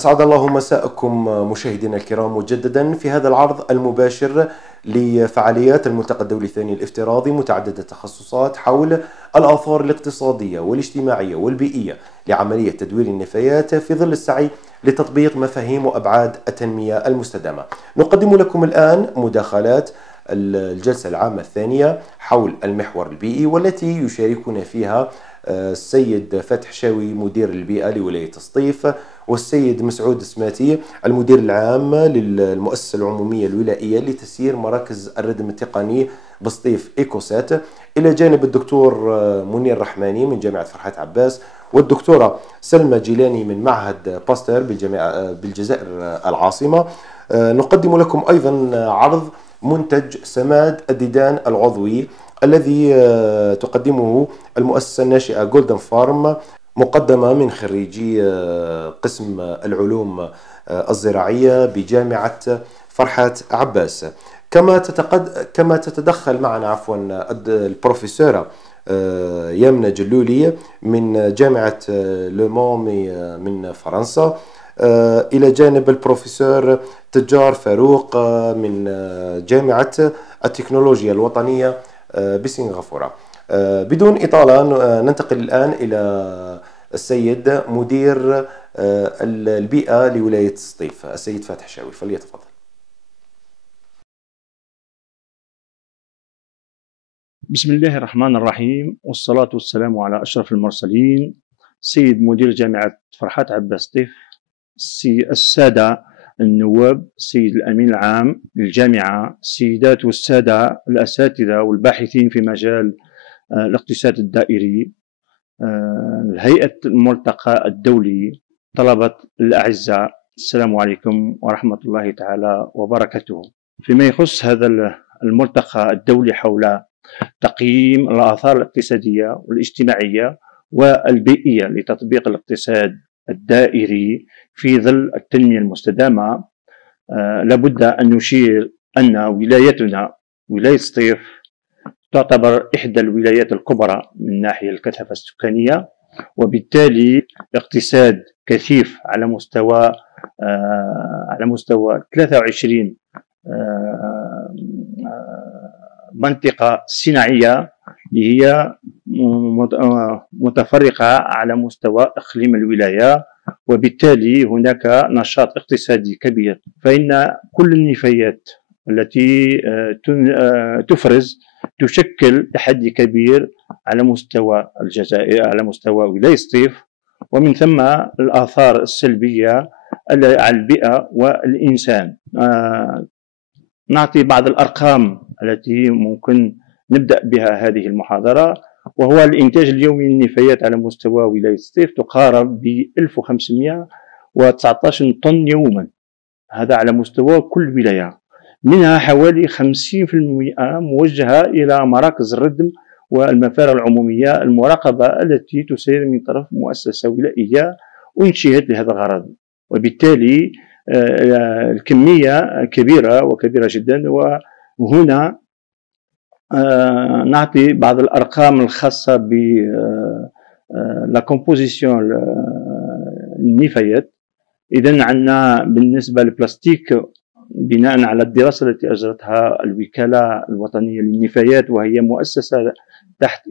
أسعد الله مساءكم مشاهدينا الكرام مجددا في هذا العرض المباشر لفعاليات الملتقى الدولي الثاني الافتراضي متعددة التخصصات حول الآثار الاقتصادية والاجتماعية والبيئية لعملية تدوير النفايات في ظل السعي لتطبيق مفاهيم وأبعاد التنمية المستدامة. نقدم لكم الآن مداخلات الجلسة العامة الثانية حول المحور البيئي، والتي يشاركنا فيها السيد فتح شاوي مدير البيئة لولاية سطيف، والسيد مسعود سماتي المدير العام للمؤسسة العمومية الولائية لتسيير مراكز الردم التقني بسطيف إيكوسات، إلى جانب الدكتور منير رحماني من جامعة فرحات عباس، والدكتورة سلمى جيلاني من معهد باستر بالجزائر العاصمة. نقدم لكم أيضا عرض منتج سماد الديدان العضوي الذي تقدمه المؤسسة الناشئة جولدن فارم، مقدمة من خريجي قسم العلوم الزراعية بجامعة فرحات عباس. كما تتدخل معنا البروفيسورة يمنى جلولي من جامعة لومون من فرنسا، إلى جانب البروفيسور تجار فاروق من جامعة التكنولوجيا الوطنية بسنغافورة. بدون إطالة ننتقل الآن إلى السيد مدير البيئة لولاية سطيف، السيد فتح شاوي، فليتفضل. بسم الله الرحمن الرحيم، والصلاة والسلام على أشرف المرسلين، سيد مدير جامعة فرحات عباس سطيف، السادة النواب، السيد الأمين العام للجامعة، السيدات والسادة الأساتذة والباحثين في مجال الاقتصاد الدائري، هيئة الملتقى الدولي، طلبة الأعزاء، السلام عليكم ورحمة الله تعالى وبركاته. فيما يخص هذا الملتقى الدولي حول تقييم الآثار الاقتصادية والاجتماعية والبيئية لتطبيق الاقتصاد الدائري في ظل التنمية المستدامة، لابد أن نشير أن ولايتنا ولاية سطيف تعتبر إحدى الولايات الكبرى من ناحية الكثافة السكانية، وبالتالي اقتصاد كثيف على مستوى 23 منطقة صناعية اللي هي متفرقة على مستوى إقليم الولاية، وبالتالي هناك نشاط اقتصادي كبير. فإن كل النفايات التي تفرز تشكل تحدي كبير على مستوى الجزائر، على مستوى ولاية سطيف، ومن ثم الآثار السلبية على البيئة والإنسان. نعطي بعض الأرقام التي ممكن نبدأ بها هذه المحاضرة، وهو الإنتاج اليومي للنفايات على مستوى ولاية سطيف تقارب ب 1519 طن يوما، هذا على مستوى كل ولاية، منها حوالي 50% موجهة إلى مراكز الردم والمفارغ العمومية المراقبة التي تسير من طرف مؤسسة ولائية أنشئت لهذا الغرض، وبالتالي الكمية كبيرة وكبيرة جدا. وهنا نعطي بعض الأرقام الخاصة ب لا كومبوزيسيون النفايات. إذن عندنا بالنسبة للبلاستيك، بناء على الدراسة التي أجرتها الوكالة الوطنية للنفايات، وهي مؤسسة تحت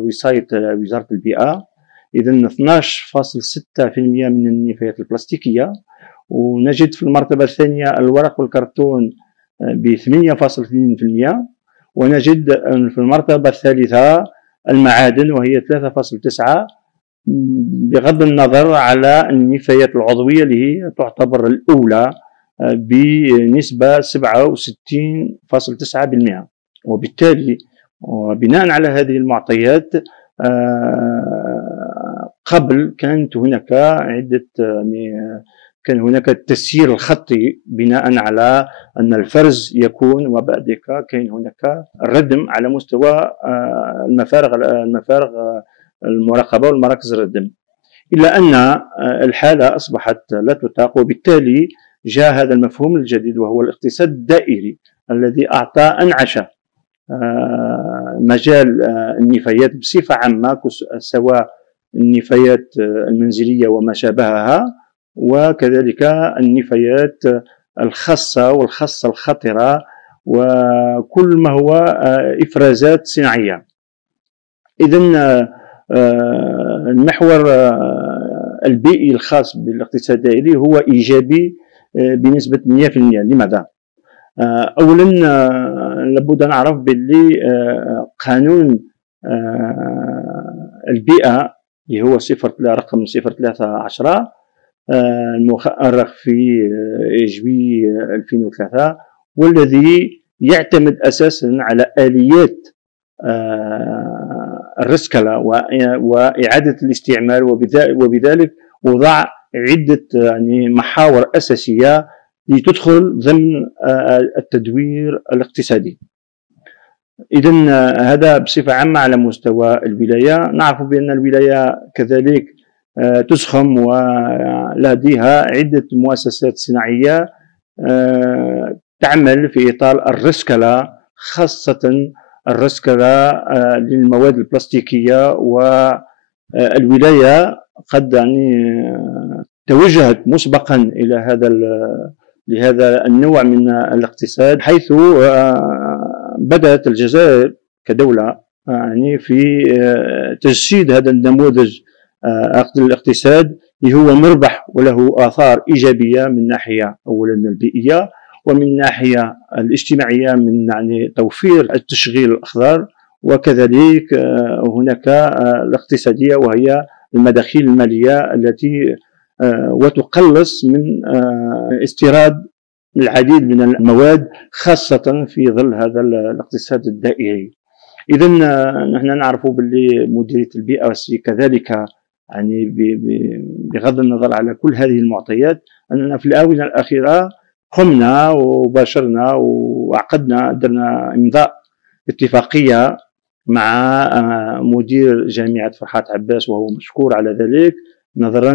وصاية وزارة البيئة، إذن 12.6% من النفايات البلاستيكية. ونجد في المرتبة الثانية الورق والكرتون ب 8.2%، ونجد في المرتبة الثالثة المعادن وهي 3.9%، بغض النظر على النفايات العضوية اللي هي تعتبر الأولى بنسبة 67.9%. وبالتالي وبناء على هذه المعطيات، قبل كانت هناك كان هناك التسيير الخطي بناء على أن الفرز يكون، وبعد ذلك كان هناك الردم على مستوى المفارغ المراقبة والمراكز الردم، إلا أن الحالة أصبحت لا تطاق. وبالتالي جاء هذا المفهوم الجديد وهو الاقتصاد الدائري، الذي أعطى أنعش مجال النفايات بصفة عامة، سواء النفايات المنزلية وما شابهها، وكذلك النفايات الخاصة والخاصة الخطرة، وكل ما هو إفرازات صناعية. إذا المحور البيئي الخاص بالاقتصاد الدائري هو إيجابي بنسبة 100%. لماذا؟ أولا لابد نعرف باللي قانون البيئة اللي هو رقم 013 المؤرخ في جوي 2003، والذي يعتمد أساسا على آليات الرسكلة وإعادة الاستعمال، وبذلك وضع عدة يعني محاور أساسية لتدخل ضمن التدوير الاقتصادي. إذا هذا بصفة عامة على مستوى الولاية. نعرف بأن الولاية كذلك تزخم ولديها عدة مؤسسات صناعية تعمل في إطار الرسكلة، خاصة الرسكلة للمواد البلاستيكية. والولاية قد يعني توجهت مسبقا إلى لهذا النوع من الاقتصاد، حيث بدأت الجزائر كدولة يعني في تجسيد هذا النموذج الاقتصاد اللي هو مربح وله آثار إيجابية من ناحية أولا البيئية، ومن ناحية الاجتماعية من يعني توفير التشغيل الأخضر، وكذلك هناك الاقتصادية وهي المداخيل المالية التي وتقلص من استيراد العديد من المواد، خاصة في ظل هذا الاقتصاد الدائري. إذا نحن نعرف باللي مديرية البيئة كذلك يعني بغض النظر على كل هذه المعطيات، أننا في الآونة الأخيرة قمنا وباشرنا وعقدنا درنا إمضاء اتفاقية مع مدير جامعة فرحات عباس، وهو مشكور على ذلك، نظرا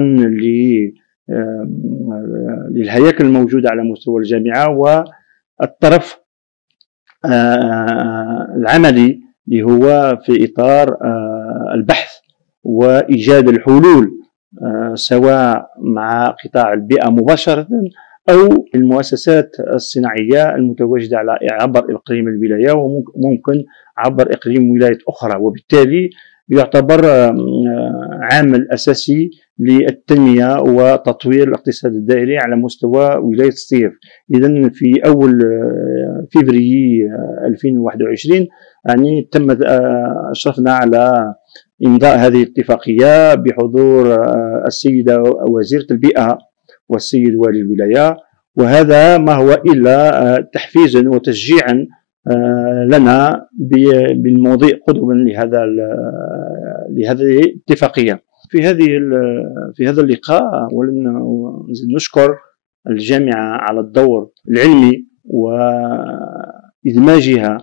للهياكل الموجودة على مستوى الجامعة والطرف العملي اللي هو في إطار البحث وإيجاد الحلول، سواء مع قطاع البيئة مباشرة أو المؤسسات الصناعية المتواجدة على عبر إقليم الولاية، وممكن عبر إقليم ولاية أخرى. وبالتالي يعتبر عامل أساسي للتنمية وتطوير الاقتصاد الدائري على مستوى ولاية سطيف. إذن في أول فبراير 2021 يعني أشرفنا على إمضاء هذه الاتفاقية بحضور السيدة وزيرة البيئة والسيد والي الولاية، وهذا ما هو إلا تحفيزا وتشجيعا لنا بالمضي قدما لهذه الاتفاقية. في هذا اللقاء نشكر الجامعة على الدور العلمي وإدماجها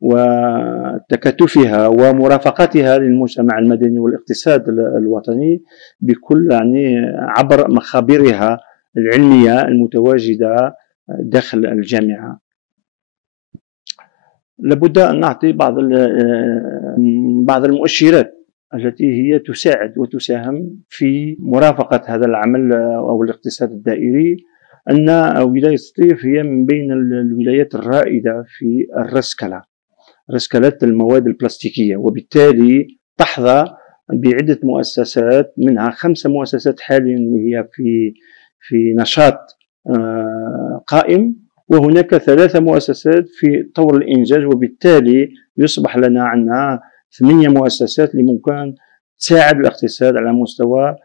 وتكاتفها ومرافقتها للمجتمع المدني والاقتصاد الوطني بكل يعني عبر مخابرها العلمية المتواجدة داخل الجامعة. لابد أن نعطي بعض المؤشرات التي هي تساعد وتساهم في مرافقة هذا العمل أو الاقتصاد الدائري. أن ولاية سطيف هي من بين الولايات الرائدة في رسكلة المواد البلاستيكية، وبالتالي تحظى بعدة مؤسسات، منها 5 مؤسسات حاليا اللي هي في نشاط قائم، وهناك 3 مؤسسات في طور الإنجاز، وبالتالي يصبح لنا عندنا 8 مؤسسات اللي ممكن تساعد الاقتصاد على مستوى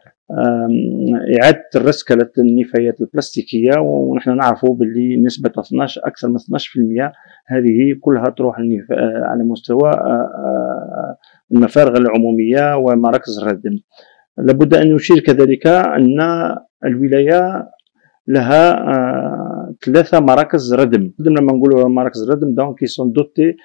إعادة الرسكلة النفايات البلاستيكية. ونحن نعرف باللي نسبة أكثر من 12% هذه كلها تروح على مستوى المفارغ العمومية ومراكز الردم. لابد أن نشير كذلك أن الولاية لها 3 مراكز ردم. لما نقولوا مراكز ردم دونك كيسون دوتي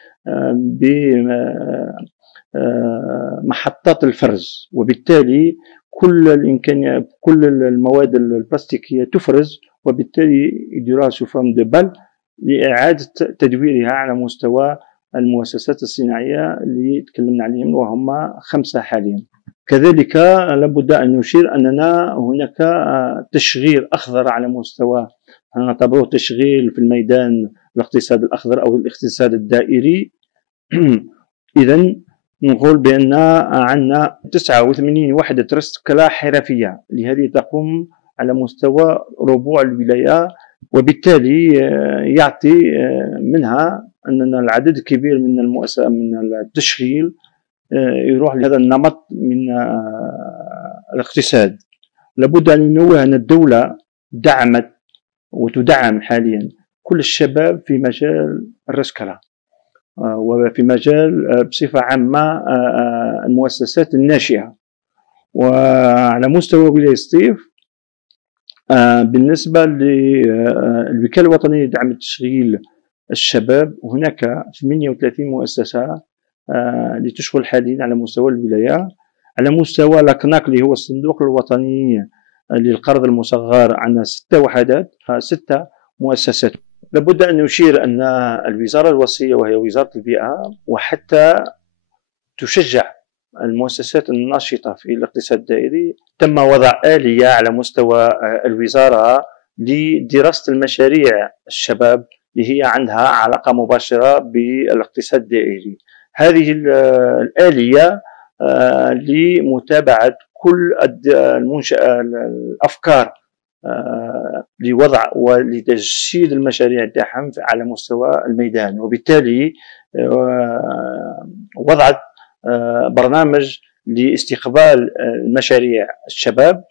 بمحطات الفرز، وبالتالي كل الإمكانيات كل المواد البلاستيكية تفرز، وبالتالي يديروها سو فورم دو بال لإعادة تدويرها على مستوى المؤسسات الصناعية اللي تكلمنا عليهم، وهم 5 حاليا. كذلك لابد أن نشير أننا هناك تشغيل أخضر على مستوى نعتبره تشغيل في الميدان الاقتصاد الأخضر أو الاقتصاد الدائري. إذا نقول بأن عندنا 89 وحدة رصد كلا حرفية لهذه تقوم على مستوى ربوع الولاية، وبالتالي يعطي منها أننا العدد الكبير من من التشغيل يروح لهذا النمط من الاقتصاد. لابد أن ننوه أن الدولة دعمت وتدعم حاليا كل الشباب في مجال الرسكلة وفي مجال بصفة عامة المؤسسات الناشئة. وعلى مستوى ولاية سطيف بالنسبة للوكالة الوطنية لدعم تشغيل الشباب هناك 38 مؤسسة لتشغل حاليا على مستوى الولاية. على مستوى لاكناك اللي هو الصندوق الوطني للقرض المصغر عندنا 6 وحدات 6 مؤسسات. لابد أن نشير أن الوزارة الوصية وهي وزارة البيئة وحتى تشجع المؤسسات الناشطة في الاقتصاد الدائري تم وضع آلية على مستوى الوزارة لدراسة المشاريع الشباب اللي هي عندها علاقة مباشرة بالاقتصاد الدائري. هذه الآلية لمتابعة كل الأفكار لوضع ولتجسيد المشاريع تاعهم على مستوى الميدان، وبالتالي وضعت برنامج لاستقبال المشاريع الشباب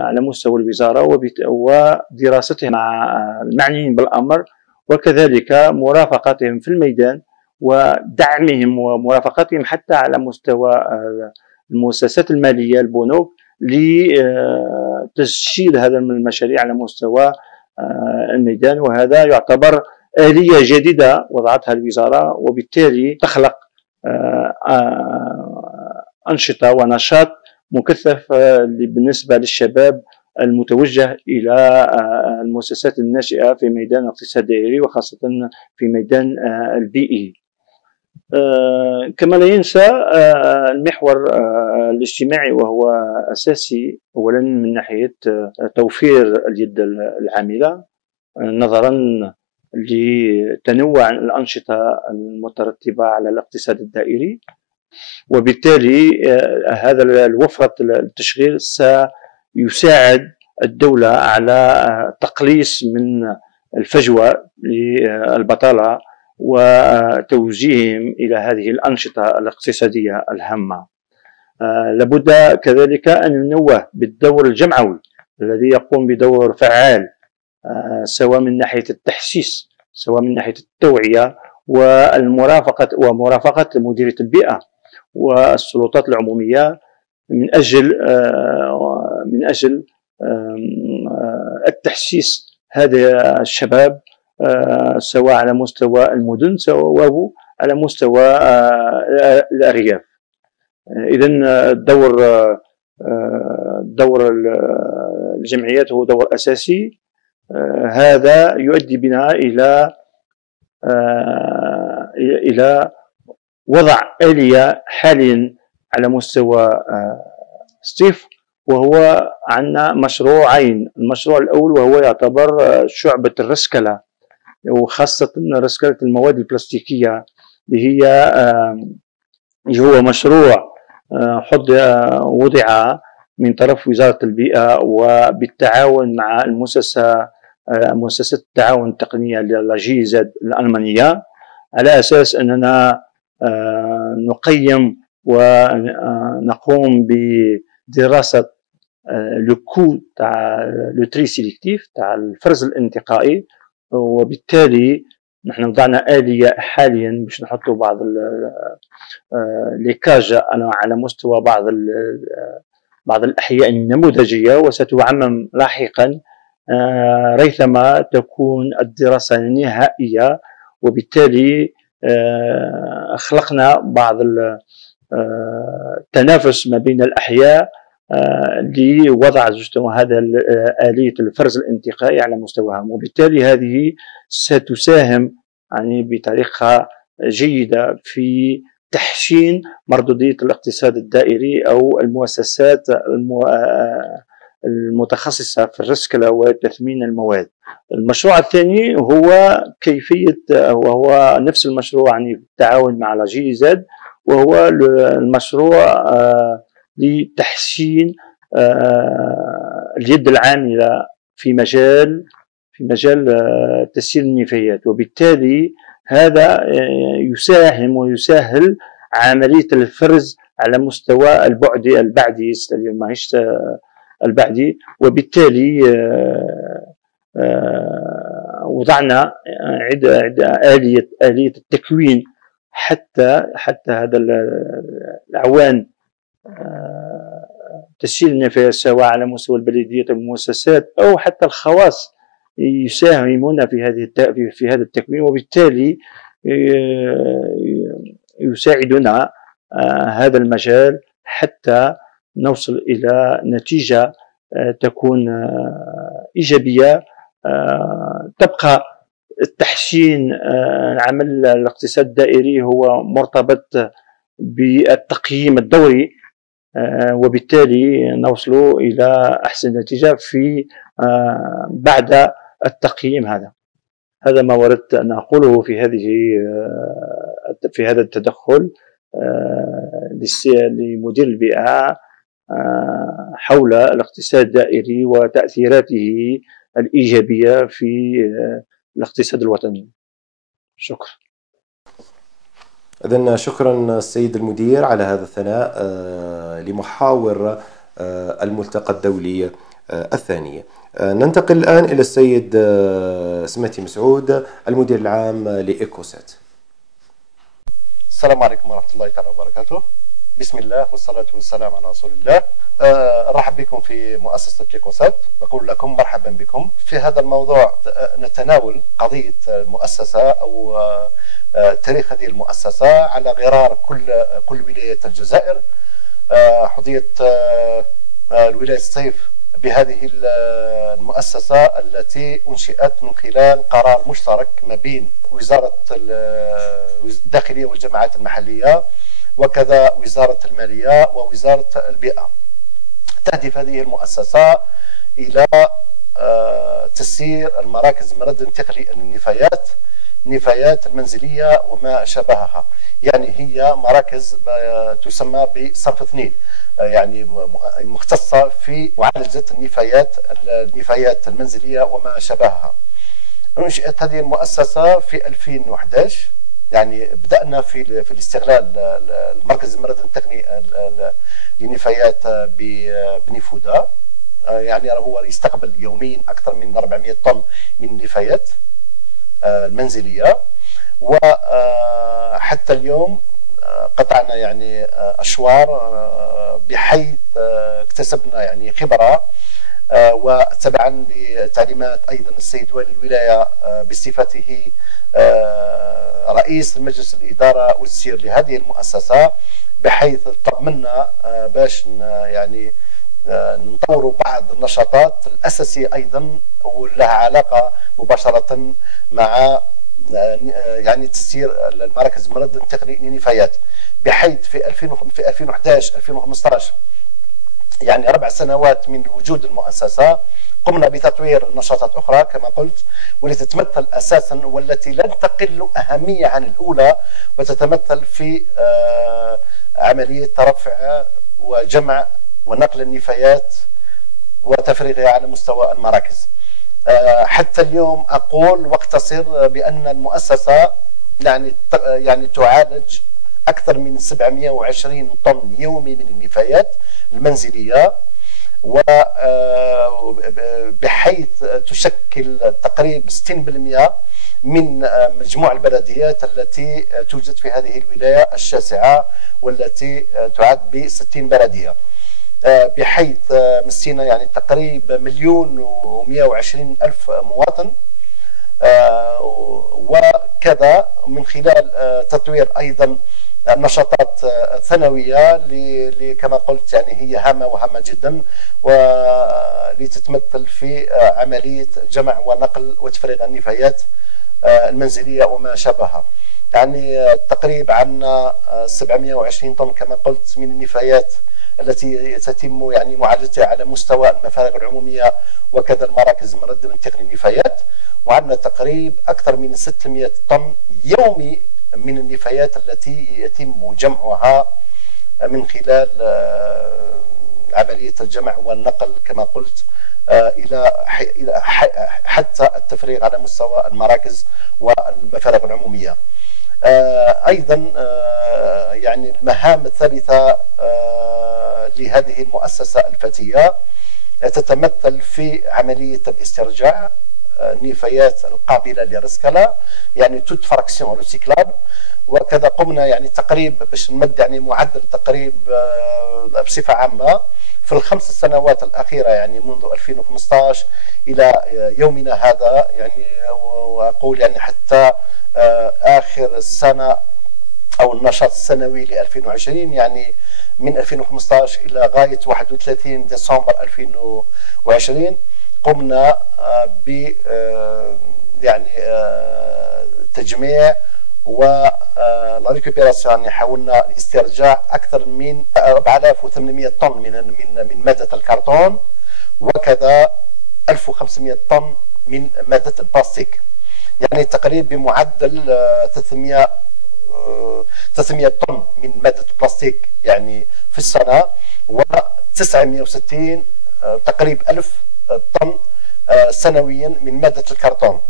على مستوى الوزارة ودراستها مع المعنيين بالأمر، وكذلك مرافقتهم في الميدان ودعمهم ومرافقتهم حتى على مستوى المؤسسات المالية البنوك لتجسيد هذا المشاريع على مستوى الميدان. وهذا يعتبر آلية جديدة وضعتها الوزارة، وبالتالي تخلق أنشطة ونشاط مكثف بالنسبة للشباب المتوجه إلى المؤسسات الناشئة في ميدان الاقتصاد الدائري وخاصة في ميدان البيئي. كما لا ينسى المحور الاجتماعي وهو أساسي أولا من ناحية توفير اليد العاملة نظرا لتنوع الأنشطة المترتبة على الاقتصاد الدائري، وبالتالي هذا الوفرة التشغيل سيساعد الدولة على تقليص من الفجوة للبطالة وتوجيههم إلى هذه الأنشطة الاقتصادية الهامة. لابد كذلك أن ننوه بالدور الجمعوي الذي يقوم بدور فعال سواء من ناحية التحسيس سواء من ناحية التوعية ومرافقة مديرية البيئة والسلطات العمومية من أجل التحسيس هذا الشباب سواء على مستوى المدن سواء على مستوى الأرياف. إذن دور الجمعيات هو دور أساسي. هذا يؤدي بنا إلى وضع آلية حاليا على مستوى سطيف، وهو عندنا مشروعين. المشروع الأول وهو يعتبر شعبة الرسكلة وخاصة رسكلة المواد البلاستيكية اللي هو مشروع وضع من طرف وزارة البيئة وبالتعاون مع مؤسسة التعاون التقنية GIZ الألمانية، على أساس أننا نقيم ونقوم بدراسة لو تاع لو تري سيليكتيف تاع الفرز الانتقائي. وبالتالي نحن وضعنا آلية حاليا باش نحطوا بعض ليكاج على مستوى بعض الأحياء النموذجية، وستعمم لاحقا ريثما تكون الدراسة نهائية. وبالتالي خلقنا بعض التنافس ما بين الأحياء لوضع هذا آلية الفرز الانتقائي على مستواهم، وبالتالي هذه ستساهم يعني بطريقة جيدة في لتحسين مردودية الاقتصاد الدائري أو المؤسسات المتخصصة في الرسكلة وتثمين المواد. المشروع الثاني هو كيفية، وهو نفس المشروع يعني بالتعاون مع لا جي زد، وهو المشروع لتحسين اليد العاملة في مجال تسيير النفايات، وبالتالي هذا يساهم ويسهل عملية الفرز على مستوى البعدي ماهيش البعدي. وبالتالي وضعنا آلية التكوين حتى هذا الأعوان تسيير النفايات، سواء على مستوى البلديات والمؤسسات أو حتى الخواص يساهمون في هذا التكوين، وبالتالي يساعدنا هذا المجال حتى نوصل إلى نتيجة تكون إيجابية. تبقى التحسين عمل الاقتصاد الدائري هو مرتبط بالتقييم الدوري، وبالتالي نوصل إلى أحسن نتيجة بعد التقييم. هذا ما وردت أن أقوله في هذا التدخل لمدير البيئة حول الاقتصاد الدائري وتأثيراته الإيجابية في الاقتصاد الوطني. شكرا. إذن شكرا السيد المدير على هذا الثناء لمحاور الملتقى الدولي الثانية. ننتقل الآن إلى السيد سماتي مسعود، المدير العام لإيكوسات. السلام عليكم ورحمة الله تعالى وبركاته. بسم الله والصلاة والسلام على رسول الله. أرحب بكم في مؤسسة إيكوسات، أقول لكم مرحبا بكم. في هذا الموضوع نتناول قضية المؤسسة أو تاريخ هذه المؤسسة على غرار كل ولاية الجزائر. حظيت الولاية الصيف بهذه المؤسسة التي أنشئت من خلال قرار مشترك ما بين وزارة الداخلية والجماعات المحلية وكذا وزارة المالية ووزارة البيئة. تهدف هذه المؤسسة إلى تسيير المراكز المرد الانتقالي النفايات المنزلية وما شابهها. يعني هي مراكز تسمى بصنف 2، يعني مختصة في معالجة النفايات المنزلية وما شابهها. أنشئت هذه المؤسسة في 2011. يعني بدأنا في الاستغلال المركز المرد التقني للنفايات بنفوذة. يعني هو يستقبل يوميا أكثر من 400 طن من النفايات المنزلية، وحتى اليوم قطعنا يعني أشوار بحيث اكتسبنا يعني خبرة، وتبعا لتعليمات أيضا السيد والي الولاية بصفته رئيس المجلس الإدارة والتسيير لهذه المؤسسة، بحيث طمنا باش يعني نطوروا بعض النشاطات الأساسية أيضا ولها علاقة مباشرة مع يعني تسيير المراكز المرد التقني للنفايات، بحيث في 2011 2015 يعني 4 سنوات من وجود المؤسسة قمنا بتطوير نشاطات أخرى كما قلت، والتي تتمثل أساسا والتي لن تقل أهمية عن الأولى، وتتمثل في عملية رفع وجمع ونقل النفايات وتفريغها على مستوى المراكز. حتى اليوم أقول واقتصر بأن المؤسسة يعني تعالج أكثر من 720 طن يومي من النفايات المنزلية، وبحيث تشكل تقريبا 60% من مجموع البلديات التي توجد في هذه الولاية الشاسعة والتي تعد ب60 بلدية، بحيث مسينا يعني تقريبا 1,120,000 مواطن. وكذا من خلال تطوير أيضا النشاطات الثانوية اللي كما قلت يعني هي هامة وهامة جدا، ولتتمثل في عملية جمع ونقل وتفريغ النفايات المنزلية وما شابهها. يعني تقريب عندنا 720 طن كما قلت من النفايات التي تتم يعني معالجتها على مستوى المفارغ العموميه وكذا المراكز المرده من تقني النفايات، وعندنا تقريب اكثر من 600 طن يومي من النفايات التي يتم جمعها من خلال عمليه الجمع والنقل كما قلت الى حتى التفريغ على مستوى المراكز والمفارغ العموميه. ايضا يعني المهام الثالثه لهذه المؤسسه الفتيه تتمثل في عمليه الاسترجاع النفايات القابله للرسكله، يعني توت فراكسيون ريسيكلابل، وكذا قمنا يعني تقريب باش نمد يعني معدل تقريب بصفه عامه في الخمس سنوات الاخيره يعني منذ 2015 الى يومنا هذا، يعني واقول يعني حتى اخر السنه او النشاط السنوي ل 2020 يعني من 2015 الى غايه 31 ديسمبر 2020 قمنا ب يعني تجميع ولا ريكوبيراسيون، يعني حاولنا الاسترجاع اكثر من 4800 طن من ماده الكرتون، وكذا 1500 طن من ماده البلاستيك، يعني تقريبا بمعدل 300 طن من ماده البلاستيك يعني في السنه، و960 تقريبا 1000 طن سنويا من ماده الكرتون.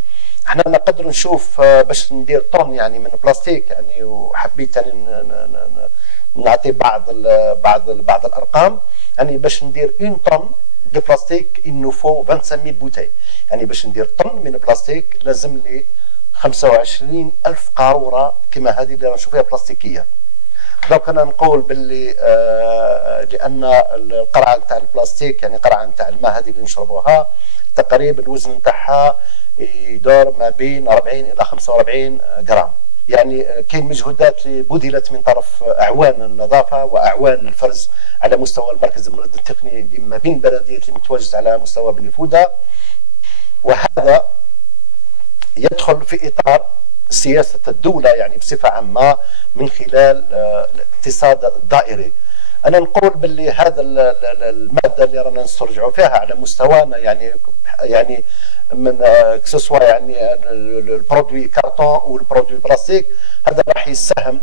احنا نقدر نشوف باش ندير طن يعني من البلاستيك يعني، وحبيت يعني نعطي بعض الارقام، يعني باش ندير 1 طن دو بلاستيك il nous faut 25000 بوتاي، يعني باش ندير طن من البلاستيك لازم لي 25000 قاروره كما هذه اللي نشوفها بلاستيكيه. دونك انا نقول باللي لان القرعه نتاع البلاستيك يعني قرعه نتاع الماء هذه اللي نشربوها تقريبا الوزن نتاعها يدور ما بين 40 الى 45 جرام. يعني كاين مجهودات اللي بذلت من طرف اعوان النظافه واعوان الفرز على مستوى المركز المرد التقني ما بين البلديات المتواجده على مستوى بني فوده، وهذا يدخل في اطار سياسه الدوله يعني بصفه عامه من خلال الاقتصاد الدائري. انا نقول باللي هذا الماده اللي رانا نسترجعوا فيها على مستوانا يعني من كسوسوا يعني البرودوي كارتون والبرودوي بلاستيك، هذا راح يساهم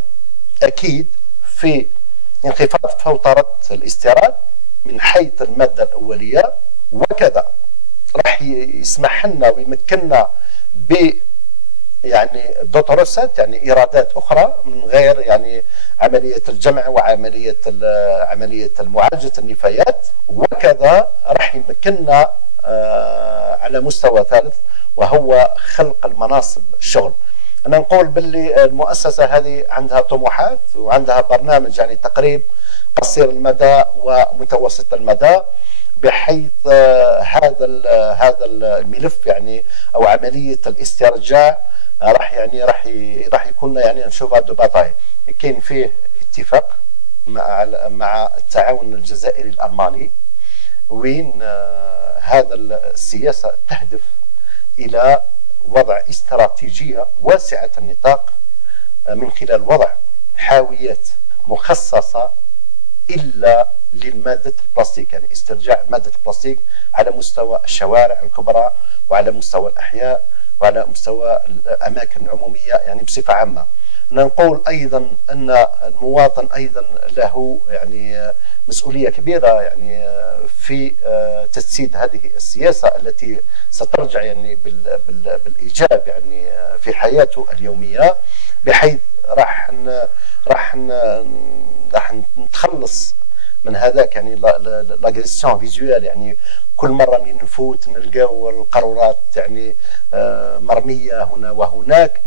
اكيد في انخفاض فوتره الاستيراد من حيث الماده الاوليه، وكذا راح يسمح لنا ويمكننا ب يعني دوتروسات يعني ايرادات اخرى من غير يعني عمليه الجمع وعمليه معالجه النفايات، وكذا راح يمكننا على مستوى ثالث وهو خلق المناصب الشغل. انا نقول باللي المؤسسه هذه عندها طموحات وعندها برنامج يعني تقريب قصير المدى ومتوسط المدى، بحيث هذا الملف يعني او عمليه الاسترجاع راح يكون يعني نشوفها دو باتاي. كاين فيه اتفاق مع التعاون الجزائري الالماني، وين هذا السياسه تهدف الى وضع استراتيجيه واسعه النطاق من خلال وضع حاويات مخصصه الا للماده البلاستيك، يعني استرجاع ماده البلاستيك على مستوى الشوارع الكبرى وعلى مستوى الاحياء وعلى مستوى الاماكن العموميه يعني بصفه عامه. نقول ايضا ان المواطن ايضا له يعني مسؤوليه كبيره يعني في تجسيد هذه السياسه التي سترجع يعني بالايجاب يعني في حياته اليوميه، بحيث راح نتخلص من هذاك يعني لاغريسيون فيزوال، يعني كل مره نفوت نلقاو القارورات يعني مرميه هنا وهناك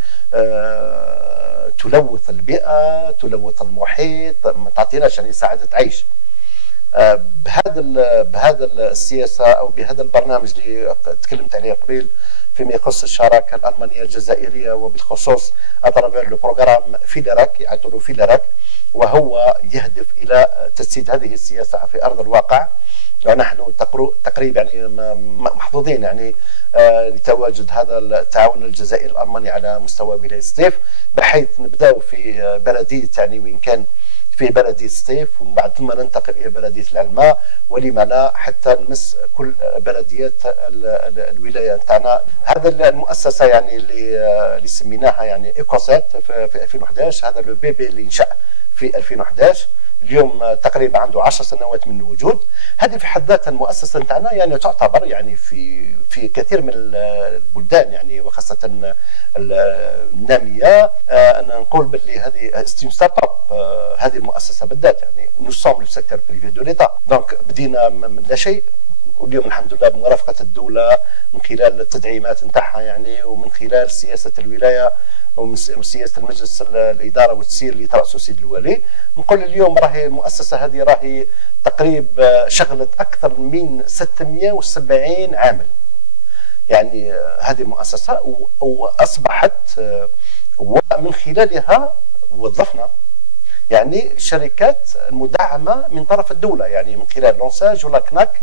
تلوث البيئه، تلوث المحيط، ما تعطيناش يعني سعاده عيش. بهذا السياسه او بهذا البرنامج اللي تكلمت عليه قبيل فيما يخص الشراكه الالمانيه الجزائريه، وبالخصوص اترافير لو بروغرام فيدراك يعتبروا فيدراك، وهو يهدف الى تجسيد هذه السياسه في ارض الواقع. ونحن تقريبا يعني محظوظين يعني لتواجد هذا التعاون الجزائري الألماني على مستوى ولاية سطيف، بحيث نبداو في بلدية يعني وين كان في بلدية سطيف، ومن بعد ثم ننتقل إلى بلدية العلماء، ولما لا حتى نمس كل بلديات الولاية نتاعنا. هذا المؤسسة يعني اللي سميناها يعني إيكوسات في 2011، هذا لو بيبي اللي انشأ في 2011، اليوم تقريبا عنده 10 سنوات من الوجود. هذه في حد ذاتها المؤسسه نتاعنا يعني تعتبر يعني في كثير من البلدان يعني وخاصه الناميه، انا نقول باللي هذه ستارت اب، هذه المؤسسه بالذات يعني نو سوم لو سيكتور بريفي دو ليتا، دونك بدينا من لا شيء، واليوم الحمد لله بمرافقه الدوله من خلال التدعيمات نتاعها يعني، ومن خلال سياسه الولايه وسياسه المجلس الاداره والتسيير اللي ترأسه سيد الوالي، نقول اليوم راهي المؤسسه هذه راهي تقريب شغلت اكثر من 670 عامل. يعني هذه المؤسسه واصبحت ومن خلالها وظفنا يعني شركات المدعمه من طرف الدوله، يعني من خلال لونساج ولا كناك.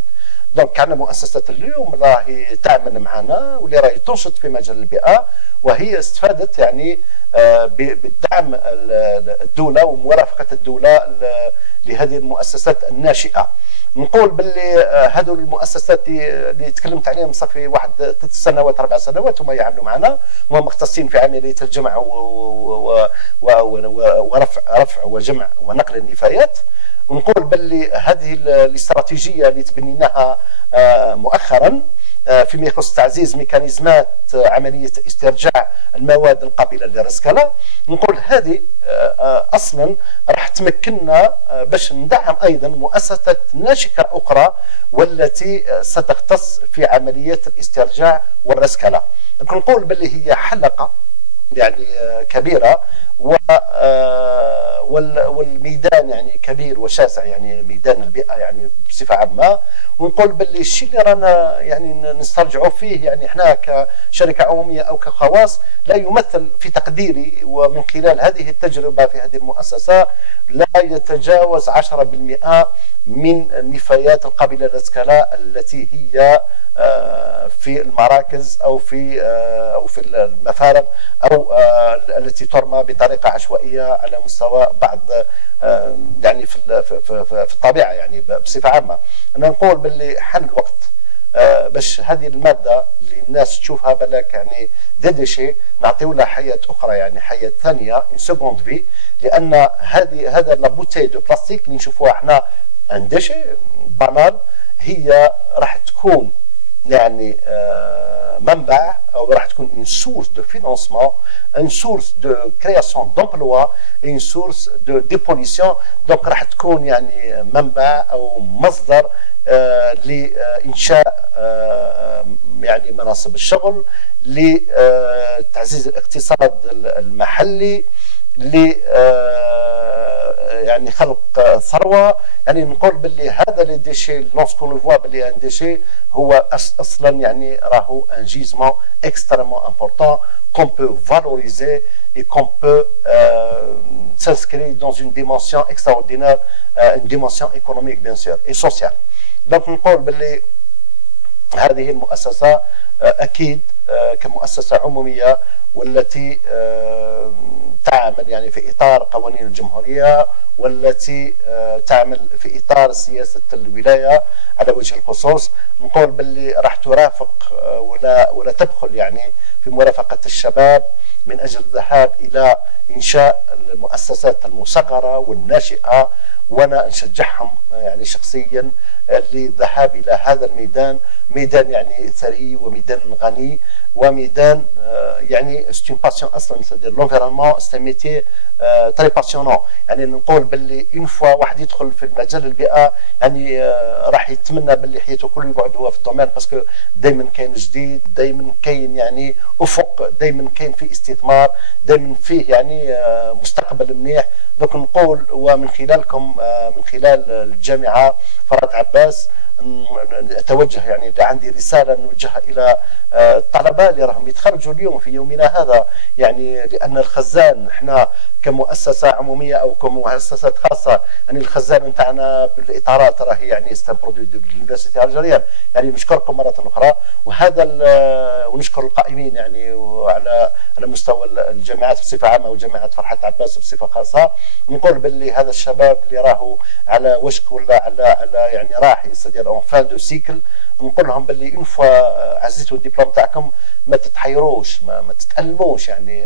دونك عندنا مؤسسة اليوم راهي تعمل معنا واللي راهي تنشط في مجال البيئة، وهي استفادت يعني بالدعم الدولة ومرافقة الدولة لهذه المؤسسات الناشئة. نقول باللي هذو المؤسسات اللي تكلمت عليهم صافي واحد 3 سنوات 4 سنوات هما يعملوا معنا، هما مختصين في عملية الجمع ورفع وجمع ونقل النفايات. ونقول باللي هذه الاستراتيجية اللي تبنيناها مؤخرا فيما يخص تعزيز ميكانيزمات عملية استرجاع المواد القابلة للرسكلة، نقول هذه أصلا راح تمكننا باش ندعم أيضا مؤسسات ناشئة أخرى والتي ستختص في عملية الاسترجاع والرسكلة. نقول باللي هي حلقة يعني كبيرة والميدان يعني كبير وشاسع، يعني ميدان البيئة يعني بصفة عامة. ونقول باللي الشيء اللي رانا يعني نسترجعوا فيه يعني احنا كشركة عمومية أو كخواص لا يمثل في تقديري ومن خلال هذه التجربة في هذه المؤسسة لا يتجاوز 10% من النفايات القابلة للرسكلة التي هي في المراكز أو في المفارق أو التي ترمى بطريقة عشوائية على مستوى بعض يعني في الطبيعة يعني بصفة عامة. أنا نقول باللي حان الوقت باش هذه المادة اللي الناس تشوفها بالك يعني ديشي نعطيو لها حياة أخرى، يعني حياة ثانية ان سكوند في، لأن هذا لابوتي دو بلاستيك اللي نشوفوها احنا ان ديشي بانال هي راح تكون يعني منبع او راح تكون une source de financement, une source de création d'emploi et une source de dépollution. donc راح تكون يعني منبع او مصدر لإنشاء يعني مناصب الشغل، لتعزيز الاقتصاد المحلي، يعني خلق ثروه. يعني نقول باللي هذا لي ديشي لونسكون لو فوا باللي ان ديشي هو اصلا يعني راهو ان جيزمون اكستريمون امبورطون qu'on peut valoriser et qu'on peut s'inscrire dans une dimension extraordinaire, une dimension économique bien sûr et sociale. donc نقول باللي هذه المؤسسة أكيد كمؤسسة عمومية والتي تعمل يعني في إطار قوانين الجمهورية والتي تعمل في إطار سياسة الولاية على وجه الخصوص، نقول باللي راح ترافق ولا تبخل يعني في مرافقة الشباب من أجل الذهاب إلى إنشاء المؤسسات المصغرة والناشئة. وأنا نشجعهم يعني شخصيا للذهاب إلى هذا الميدان، ميدان يعني ثري وميدان غني وميدان يعني ستون باسيون اصلا، سيدير لونفيرونمون سي ميتي تري باسيونون. يعني نقول باللي اون فوا واحد يدخل في مجال البيئه يعني راح يتمنى باللي حياته كل يقعد هو في الدومين، باسكو دائما كاين جديد، دائما كاين يعني افق، دائما كاين في استثمار، دائما فيه يعني مستقبل منيح. دونك نقول ومن خلالكم من خلال الجامعه فرات عباس اتوجه يعني عندي رساله نوجهها الى الطلبه اللي راهم يتخرجوا اليوم في يومنا هذا، يعني لان الخزان احنا كمؤسسه عموميه او كمؤسسات خاصه، يعني الخزان نتاعنا بالاطارات راهي يعني استان برودوي دو لونيفرسيتي الجزائريه، يعني نشكركم مره اخرى، وهذا ونشكر القائمين يعني على مستوى الجامعات بصفه عامه وجامعه فرحات عباس بصفه خاصه. نقول باللي هذا الشباب اللي راهو على وشك ولا على يعني راح يستدير اون فان دو سيكل، نقول لهم باللي اون فوا عزيتوا الدبلوم تاعكم ما تتحيروش، ما تتألموش، يعني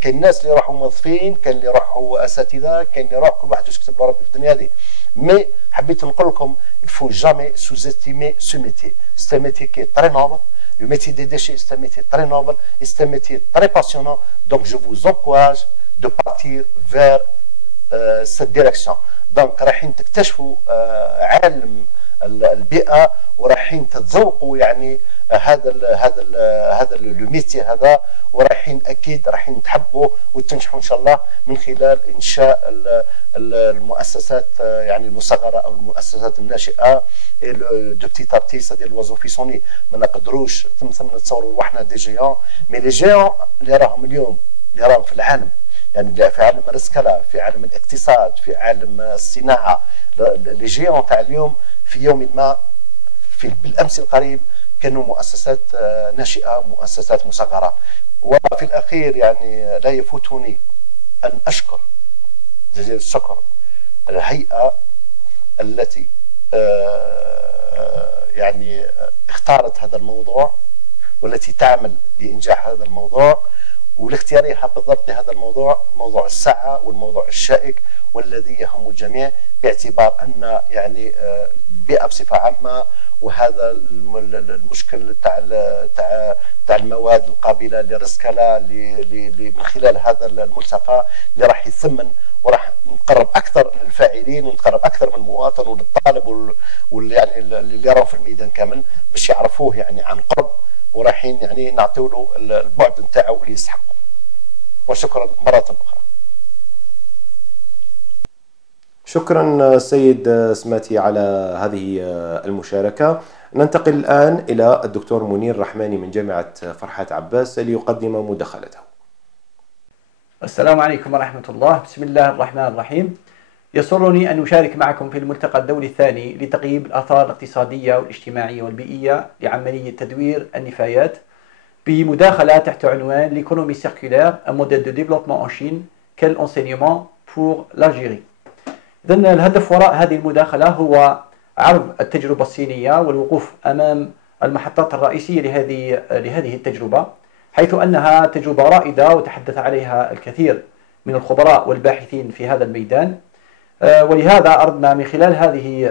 كاين الناس اللي راحوا موظفين، كاين اللي راحوا اساتذه، كاين اللي راح كل واحد واش كتب له ربي في الدنيا هذه. مي حبيت نقول لكم il faut jamais sous-estimer ce métier. C'est un métier qui est très noble. Le métier des déchets, c'est un métier très noble et c'est un métier très passionnant. Donc je vous encourage de partir vers cette direction. Donc رايحين تكتشفوا عالم البيئه ورايحين تتذوقوا يعني هذا الميتي هذا، ورايحين اكيد رايحين تحبوا وتنجحوا ان شاء الله من خلال انشاء المؤسسات يعني المصغره او المؤسسات الناشئه دو بتيت ارتي سادير الوظيفي. ما نقدروش ثم نتصوروا روحنا دي جيون، مي لي جيون اللي راهم اليوم اللي راهم في العالم، يعني في عالم الرسكله، في عالم الاقتصاد، في عالم الصناعه، لي جيون تاع اليوم في يوم ما بالامس القريب كانوا مؤسسات ناشئه، مؤسسات مصغره. وفي الاخير يعني لا يفوتني ان اشكر جزيل الشكر الهيئه التي يعني اختارت هذا الموضوع والتي تعمل لانجاح هذا الموضوع ولاختيارها بالضبط لهذا الموضوع، موضوع الساعه والموضوع الشائك والذي يهم الجميع، باعتبار ان يعني البيئه بصفه عامه وهذا المشكل تاع المواد القابله للرسكله اللي من خلال هذا الملتقى اللي راح يثمن وراح نقرب اكثر للفاعلين ونقرب اكثر من المواطن وللطالب يعني اللي راهو في الميدان كامل باش يعرفوه يعني عن قرب، ورايحين يعني نعطيو له البعد نتاعو اللي يستحقه. وشكرا مرة أخرى. شكرا سيد سماتي على هذه المشاركة. ننتقل الآن إلى الدكتور منير رحماني من جامعة فرحات عباس ليقدم مداخلته. السلام عليكم ورحمة الله. بسم الله الرحمن الرحيم. يسرني أن أشارك معكم في الملتقى الدولي الثاني لتقييم الآثار الاقتصادية والاجتماعية والبيئية لعملية تدوير النفايات بمداخلة تحت عنوان l'économie circulaire, un modèle de développement en Chine, quel enseignement pour l'Algérie. إذن الهدف وراء هذه المداخلة هو عرض التجربة الصينية والوقوف أمام المحطات الرئيسية لهذه التجربة، حيث أنها تجربة رائدة وتحدث عليها الكثير من الخبراء والباحثين في هذا الميدان. ولهذا أردنا من خلال هذه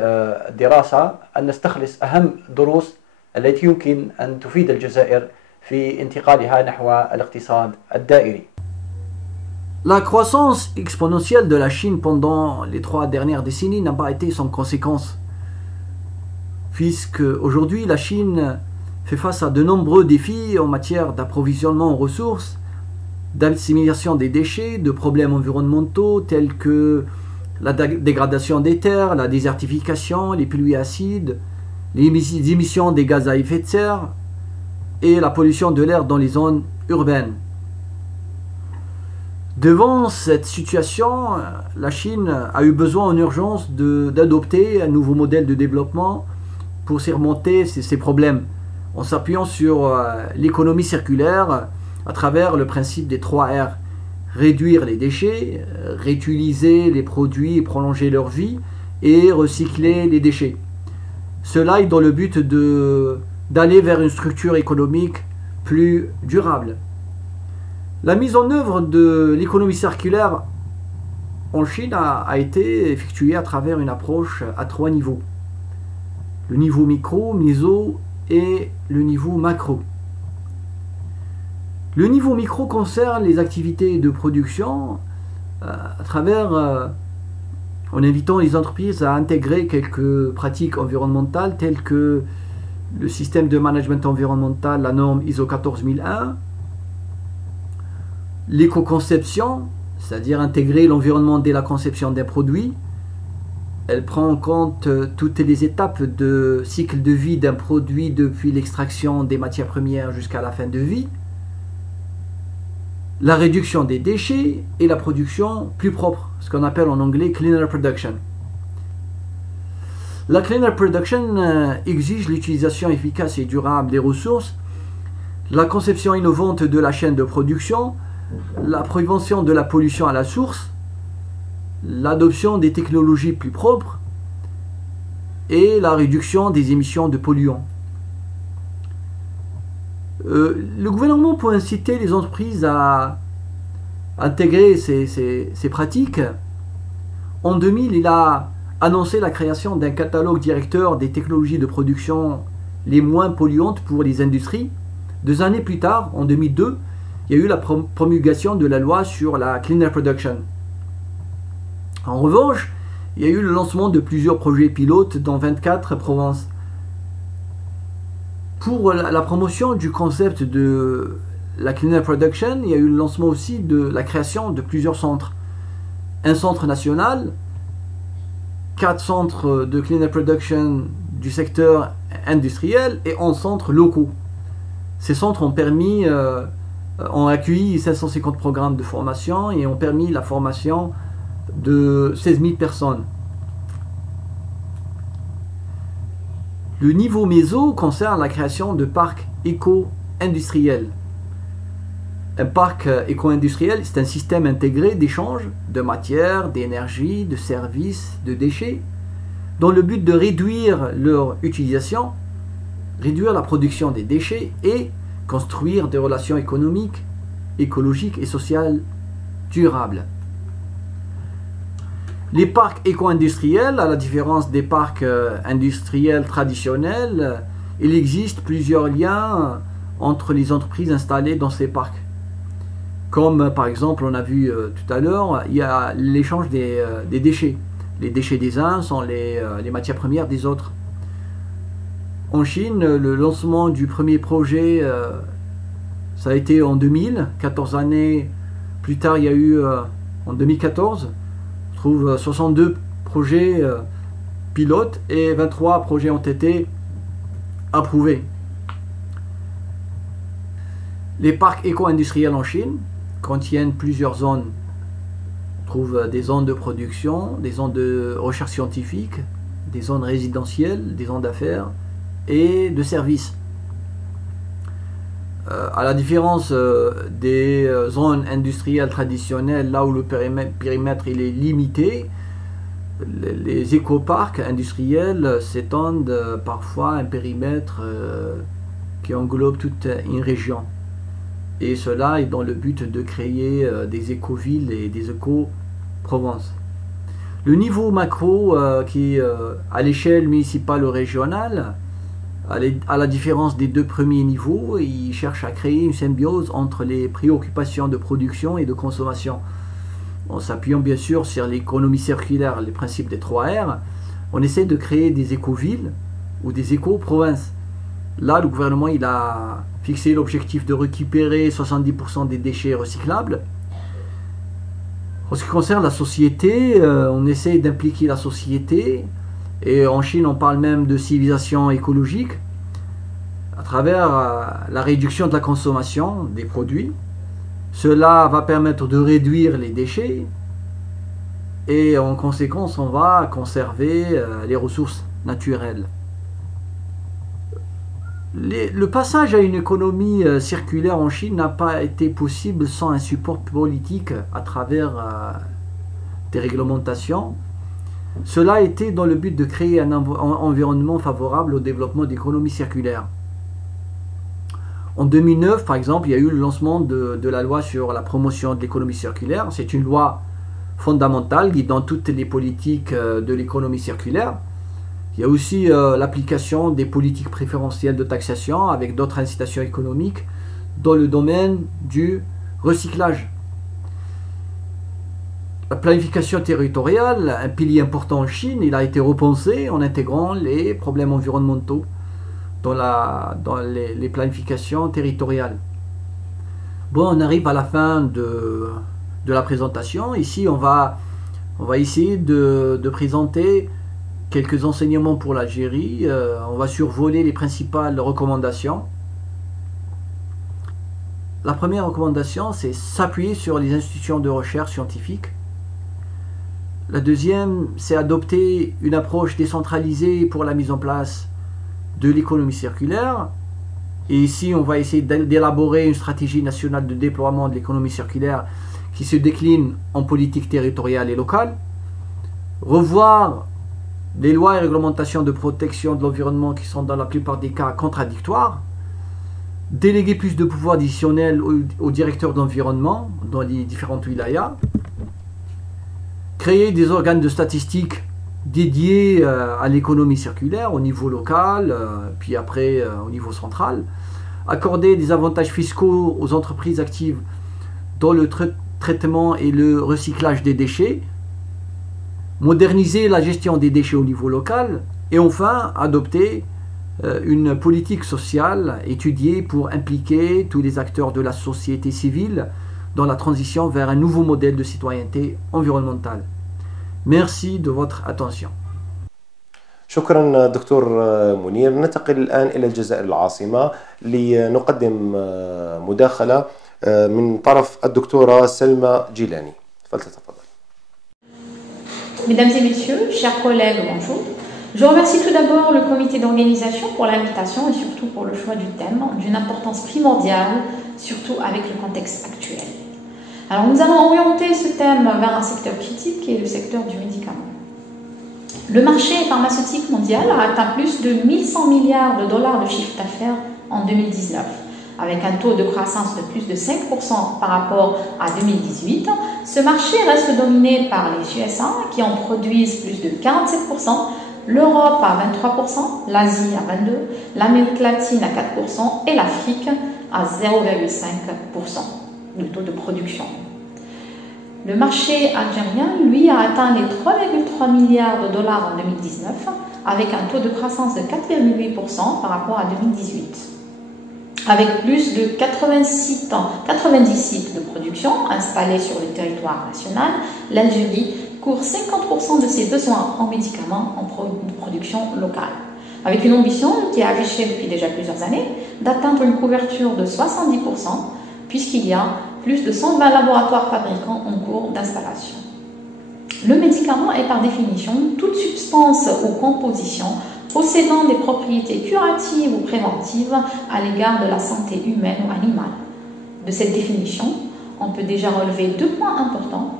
الدراسة أن نستخلص أهم الدروس التي يمكن أن تفيد الجزائر في انتقالها نحو الاقتصاد الدائري. La croissance exponentielle de la Chine pendant les 3 dernières décennies n'a pas été sans conséquences, puisque aujourd'hui la Chine fait face à de nombreux défis en matière d'approvisionnement en ressources, d'assimilation des déchets, de problèmes environnementaux tels que la dégradation des terres, la désertification, les pluies acides, les émissions des gaz à effet de serre et la pollution de l'air dans les zones urbaines. Devant cette situation, la Chine a eu besoin en urgence d'adopter un nouveau modèle de développement pour surmonter ces problèmes, en s'appuyant sur l'économie circulaire à travers le principe des 3 R. Réduire les déchets, réutiliser les produits et prolonger leur vie, et recycler les déchets. Cela est dans le but d'aller vers une structure économique plus durable. La mise en œuvre de l'économie circulaire en Chine a été effectuée à travers une approche à 3 niveaux. Le niveau micro, méso et le niveau macro. Le niveau micro concerne les activités de production à travers, en invitant les entreprises à intégrer quelques pratiques environnementales telles que le système de management environnemental, la norme ISO 14001, l'éco-conception, c'est-à-dire intégrer l'environnement dès la conception d'un produit, Elle prend en compte toutes les étapes de cycle de vie d'un produit depuis l'extraction des matières premières jusqu'à la fin de vie, la réduction des déchets et la production plus propre, ce qu'on appelle en anglais cleaner production. La cleaner production exige l'utilisation efficace et durable des ressources, la conception innovante de la chaîne de production, la prévention de la pollution à la source, l'adoption des technologies plus propres et la réduction des émissions de polluants. Le gouvernement, pour inciter les entreprises à intégrer ces pratiques, en 2000, il a annoncé la création d'un catalogue directeur des technologies de production les moins polluantes pour les industries. 2 années plus tard, en 2002, il y a eu la promulgation de la loi sur la cleaner production. En revanche, il y a eu le lancement de plusieurs projets pilotes dans 24 provinces. Pour la promotion du concept de la cleaner production, il y a eu le lancement aussi de la création de plusieurs centres. Un centre national, 4 centres de cleaner production du secteur industriel et 11 centres locaux. Ces centres ont accueilli 550 programmes de formation et ont permis la formation de 16 000 personnes. Le niveau méso concerne la création de parcs éco-industriels. Un parc éco-industriel, c'est un système intégré d'échange de matières, d'énergie, de services, de déchets, dans le but de réduire leur utilisation, réduire la production des déchets et construire des relations économiques, écologiques et sociales durables. Les parcs éco-industriels, à la différence des parcs industriels traditionnels, il existe plusieurs liens entre les entreprises installées dans ces parcs. Comme par exemple, on a vu tout à l'heure, il y a l'échange des déchets. Les déchets des uns sont les matières premières des autres. En Chine, le lancement du premier projet, ça a été en 2000. 14 années plus tard, il y a eu en 2014, on trouve 62 projets pilotes et 23 projets ont été approuvés. Les parcs éco-industriels en Chine contiennent plusieurs zones. On trouve des zones de production, des zones de recherche scientifique, des zones résidentielles, des zones d'affaires et de services. À la différence des zones industrielles traditionnelles, là où le périmètre il est limité, les éco-parcs industriels s'étendent parfois à un périmètre qui englobe toute une région. Et cela est dans le but de créer des éco-villes et des éco-provinces. Le niveau macro qui est à l'échelle municipale ou régionale, à la différence des 2 premiers niveaux, il cherche à créer une symbiose entre les préoccupations de production et de consommation. En s'appuyant bien sûr sur l'économie circulaire, les principes des 3 R, on essaie de créer des éco-villes ou des éco-provinces. Là, le gouvernement il a fixé l'objectif de récupérer 70% des déchets recyclables. En ce qui concerne la société, on essaie d'impliquer la société. Et en Chine, on parle même de civilisation écologique à travers la réduction de la consommation des produits. Cela va permettre de réduire les déchets et en conséquence, on va conserver les ressources naturelles. Le passage à une économie circulaire en Chine n'a pas été possible sans un support politique à travers des réglementations. Cela a été dans le but de créer un environnement favorable au développement d'économie circulaire. En 2009, par exemple, il y a eu le lancement de la loi sur la promotion de l'économie circulaire. C'est une loi fondamentale guidant toutes les politiques de l'économie circulaire. Il y a aussi l'application des politiques préférentielles de taxation avec d'autres incitations économiques dans le domaine du recyclage. La planification territoriale, un pilier important en Chine, il a été repensé en intégrant les problèmes environnementaux dans les planifications territoriales. Bon, on arrive à la fin de la présentation. Ici, on va On va essayer de présenter quelques enseignements pour l'Algérie. On va survoler les principales recommandations. La première recommandation, c'est s'appuyer sur les institutions de recherche scientifique. La deuxième, c'est adopter une approche décentralisée pour la mise en place de l'économie circulaire. Et ici, on va essayer d'élaborer une stratégie nationale de déploiement de l'économie circulaire qui se décline en politique territoriale et locale. Revoir les lois et réglementations de protection de l'environnement qui sont dans la plupart des cas contradictoires. Déléguer plus de pouvoirs additionnels au directeur de l'environnement dans les différentes wilayas. Créer des organes de statistiques dédiés à l'économie circulaire au niveau local, puis après au niveau central. Accorder des avantages fiscaux aux entreprises actives dans le traitement et le recyclage des déchets. Moderniser la gestion des déchets au niveau local. Et enfin, adopter une politique sociale étudiée pour impliquer tous les acteurs de la société civile dans la transition vers un nouveau modèle de citoyenneté environnementale. Merci de votre attention. شكرا دكتور منير. ننتقل الآن إلى الجزائر العاصمة لنقدم مداخلة من طرف الدكتورة سلمى جيلاني. فلتتفضل. Mesdames et messieurs, chers collègues, bonjour. Je remercie tout d'abord le comité d'organisation pour l'invitation et surtout pour le choix du thème, d'une importance primordiale, surtout avec le contexte actuel. Alors nous allons orienter ce thème vers un secteur critique qui est le secteur du médicament. Le marché pharmaceutique mondial a atteint plus de 1100 milliards de dollars de chiffre d'affaires en 2019, avec un taux de croissance de plus de 5% par rapport à 2018. Ce marché reste dominé par les USA qui en produisent plus de 47%, l'Europe à 23%, l'Asie à 22%, l'Amérique latine à 4% et l'Afrique à 0,5% de taux de production. Le marché algérien, lui, a atteint les 3,3 milliards de dollars en 2019 avec un taux de croissance de 4,8% par rapport à 2018. Avec plus de 90 sites de production installés sur le territoire national, l'Algérie couvre 50% de ses besoins en médicaments en production locale, avec une ambition qui est affichée depuis déjà plusieurs années d'atteindre une couverture de 70%, puisqu'il y a plus de 120 laboratoires fabricants en cours d'installation. Le médicament est par définition toute substance ou composition possédant des propriétés curatives ou préventives à l'égard de la santé humaine ou animale. De cette définition, on peut déjà relever deux points importants.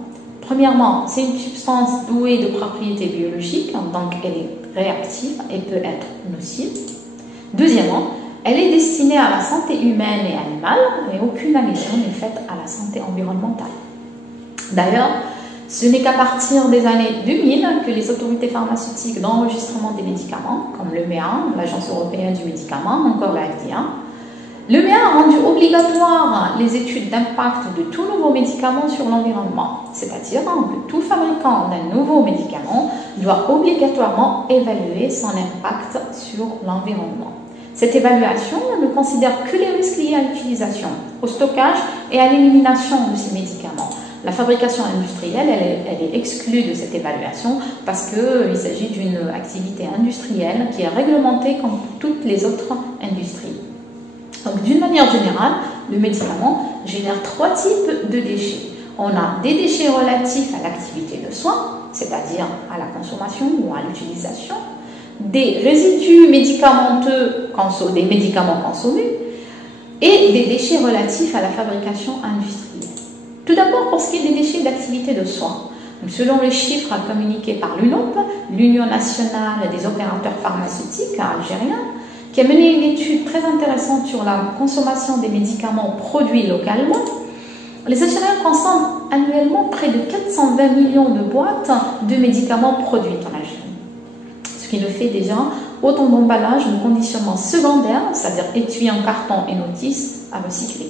Premièrement, c'est une substance douée de propriétés biologiques, donc elle est réactive et peut être nocive. Deuxièmement, elle est destinée à la santé humaine et animale, mais aucune allusion n'est faite à la santé environnementale. D'ailleurs, ce n'est qu'à partir des années 2000 que les autorités pharmaceutiques d'enregistrement des médicaments, comme l'EMEA, l'Agence européenne du médicament, encore la FDA, l'EMEA a rendu obligatoire les études d'impact de tout nouveau médicament sur l'environnement, c'est-à-dire que tout fabricant d'un nouveau médicament doit obligatoirement évaluer son impact sur l'environnement. Cette évaluation ne considère que les risques liés à l'utilisation, au stockage et à l'élimination de ces médicaments. La fabrication industrielle, elle est exclue de cette évaluation parce qu'il s'agit d'une activité industrielle qui est réglementée comme toutes les autres industries. Donc, d'une manière générale, le médicament génère trois types de déchets. On a des déchets relatifs à l'activité de soin, c'est-à-dire à la consommation ou à l'utilisation, des résidus médicamenteux, des médicaments consommés, et des déchets relatifs à la fabrication industrielle. Tout d'abord, pour ce qui est des déchets d'activité de soins, selon les chiffres communiqués par l'UNOP, l'Union nationale des opérateurs pharmaceutiques algériens, qui a mené une étude très intéressante sur la consommation des médicaments produits localement, les Algériens consomment annuellement près de 420 millions de boîtes de médicaments produits en Algérie. Ce qui nous fait déjà autant d'emballages de conditionnement secondaire, c'est-à-dire étui en carton et notices à recycler.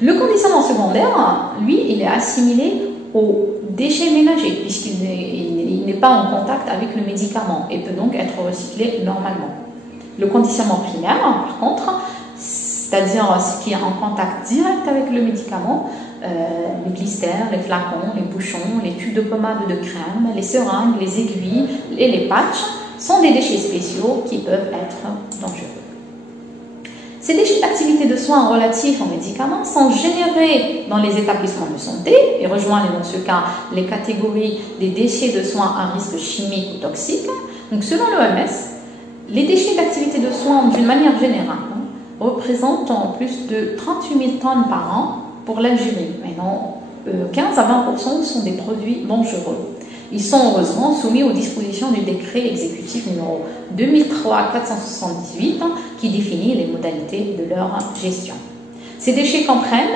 Le conditionnement secondaire, lui, il est assimilé aux déchets ménagers puisqu'il n'est pas en contact avec le médicament et peut donc être recyclé normalement. Le conditionnement primaire, par contre, c'est-à-dire ce qui est en contact direct avec le médicament, les blisters, les flacons, les bouchons, les tubes de pommade de crème, les seringues, les aiguilles et les patchs sont des déchets spéciaux qui peuvent être dangereux. Ces déchets d'activité de soins relatifs aux médicaments sont générés dans les établissements de santé et rejoignent dans ce cas les catégories des déchets de soins à risque chimique ou toxique. Donc selon l'OMS, les déchets d'activité de soins d'une manière générale représentent plus de 38 000 tonnes par an pour l'Algérie. Maintenant, 15 à 20% sont des produits dangereux. Ils sont heureusement soumis aux dispositions du décret exécutif numéro 2003-478 qui définit les modalités de leur gestion. Ces déchets comprennent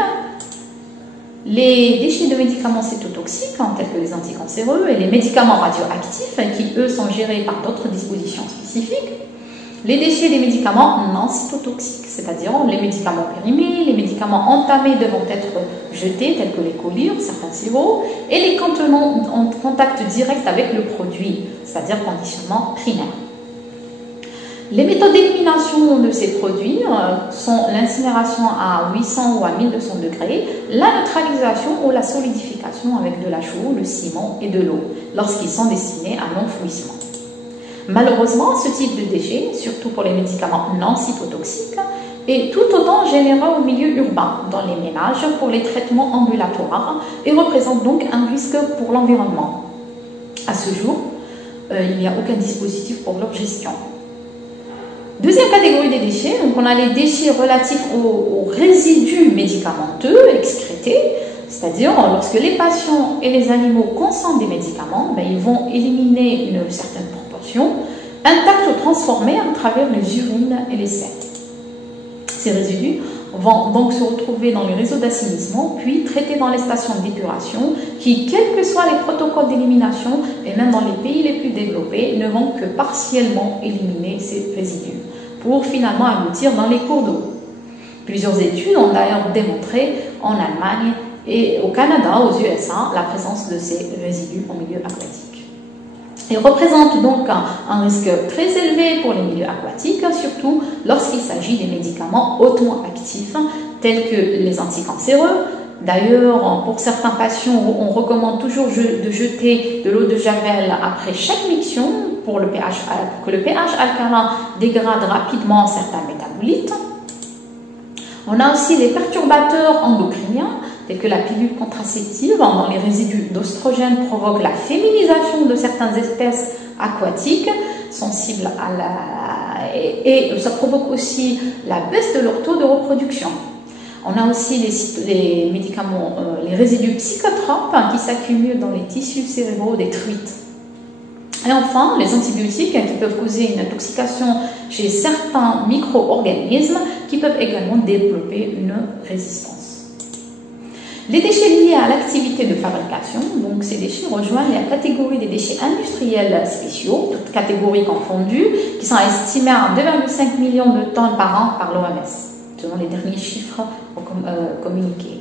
les déchets de médicaments cytotoxiques, tels que les anticancéreux, et les médicaments radioactifs, qui eux sont gérés par d'autres dispositions spécifiques. Les déchets des médicaments non cytotoxiques, c'est-à-dire les médicaments périmés, les médicaments entamés devant être jetés, tels que les collyres, certains sirops, et les contenants en contact direct avec le produit, c'est-à-dire conditionnement primaire. Les méthodes d'élimination de ces produits sont l'incinération à 800 ou à 1200 degrés, la neutralisation ou la solidification avec de la chaux, le ciment et de l'eau, lorsqu'ils sont destinés à l'enfouissement. Malheureusement, ce type de déchets, surtout pour les médicaments non cytotoxiques, est tout autant généreux au milieu urbain, dans les ménages, pour les traitements ambulatoires et représente donc un risque pour l'environnement. À ce jour, il n'y a aucun dispositif pour leur gestion. Deuxième catégorie des déchets, donc on a les déchets relatifs aux résidus médicamenteux excrétés, c'est-à-dire lorsque les patients et les animaux consomment des médicaments, ils vont éliminer une certaine proportion, intacte ou transformée à travers les urines et les selles. Ces résidus vont donc se retrouver dans les réseaux d'assainissement, puis traités dans les stations d'épuration, qui, quels que soient les protocoles d'élimination, et même dans les pays les plus développés, ne vont que partiellement éliminer ces résidus, pour finalement aboutir dans les cours d'eau. Plusieurs études ont d'ailleurs démontré en Allemagne et au Canada, aux USA, la présence de ces résidus en milieu aquatique. Ils représentent donc un risque très élevé pour les milieux aquatiques, surtout lorsqu'il s'agit des médicaments hautement actifs, tels que les anticancéreux. D'ailleurs, pour certains patients, on recommande toujours de jeter de l'eau de javel après chaque miction pour que le pH alcalin dégrade rapidement certains métabolites. On a aussi les perturbateurs endocriniens, tels que la pilule contraceptive, dont les résidus d'oestrogène provoquent la féminisation de certaines espèces aquatiques sensibles et ça provoque aussi la baisse de leur taux de reproduction. On a aussi les médicaments, les résidus psychotropes qui s'accumulent dans les tissus cérébraux des truites. Et enfin, les antibiotiques qui peuvent causer une intoxication chez certains micro-organismes qui peuvent également développer une résistance. Les déchets liés à l'activité de fabrication, donc ces déchets rejoignent la catégorie des déchets industriels spéciaux, toutes catégories confondues, qui sont estimées à 2,5 millions de tonnes par an par l'OMS, selon les derniers chiffres communiqués.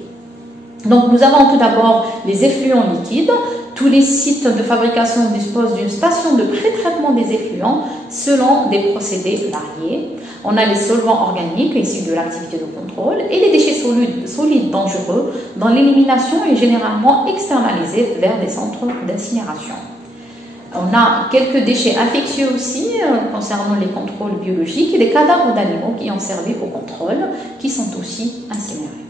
Donc nous avons tout d'abord les effluents liquides. Tous les sites de fabrication disposent d'une station de pré-traitement des effluents selon des procédés variés. On a les solvants organiques issus de l'activité de contrôle et les déchets solides dangereux dont l'élimination est généralement externalisée vers des centres d'incinération. On a quelques déchets infectieux aussi concernant les contrôles biologiques et des cadavres d'animaux qui ont servi au contrôle qui sont aussi incinérés.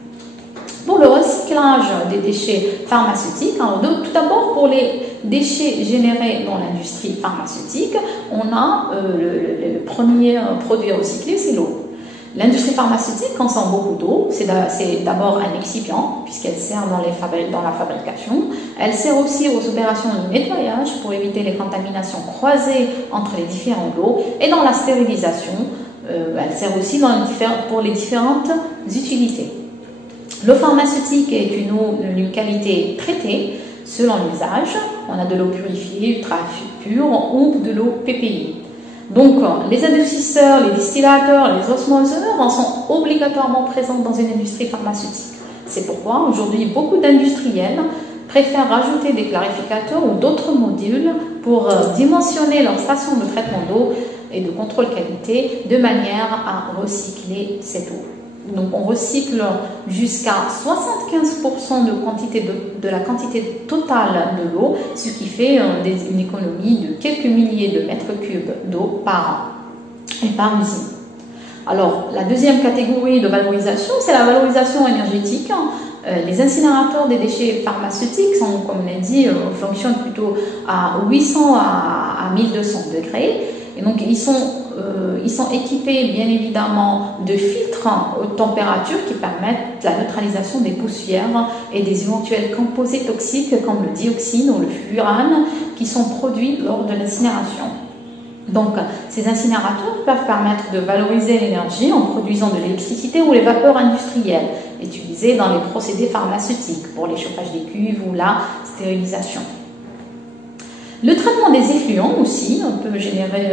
Pour le recyclage des déchets pharmaceutiques, alors tout d'abord pour les déchets générés dans l'industrie pharmaceutique, on a le premier produit recyclé, c'est l'eau. L'industrie pharmaceutique consomme beaucoup d'eau, c'est d'abord un excipient puisqu'elle sert dans la fabrication. Elle sert aussi aux opérations de nettoyage pour éviter les contaminations croisées entre les différents lots et dans la stérilisation, elle sert aussi pour les différentes utilités. L'eau pharmaceutique est une eau d'une qualité traitée selon l'usage. On a de l'eau purifiée, ultra pure ou de l'eau PPI. Donc, les adoucisseurs, les distillateurs, les osmoseurs en sont obligatoirement présents dans une industrie pharmaceutique. C'est pourquoi aujourd'hui beaucoup d'industriels préfèrent rajouter des clarificateurs ou d'autres modules pour dimensionner leur station de traitement d'eau et de contrôle qualité de manière à recycler cette eau. Donc on recycle jusqu'à 75% de la quantité totale de l'eau, ce qui fait une économie de quelques milliers de mètres cubes d'eau par an et par usine. Alors la deuxième catégorie de valorisation, c'est la valorisation énergétique. Les incinérateurs des déchets pharmaceutiques sont, comme on l'a dit, fonctionnent plutôt à 800 à 1200 degrés. Et donc ils sont équipés bien évidemment de filtres haute température qui permettent la neutralisation des poussières et des éventuels composés toxiques comme le dioxine ou le furane qui sont produits lors de l'incinération. Donc ces incinérateurs peuvent permettre de valoriser l'énergie en produisant de l'électricité ou les vapeurs industrielles utilisées dans les procédés pharmaceutiques pour les chauffages des cuves ou la stérilisation. Le traitement des effluents aussi peut générer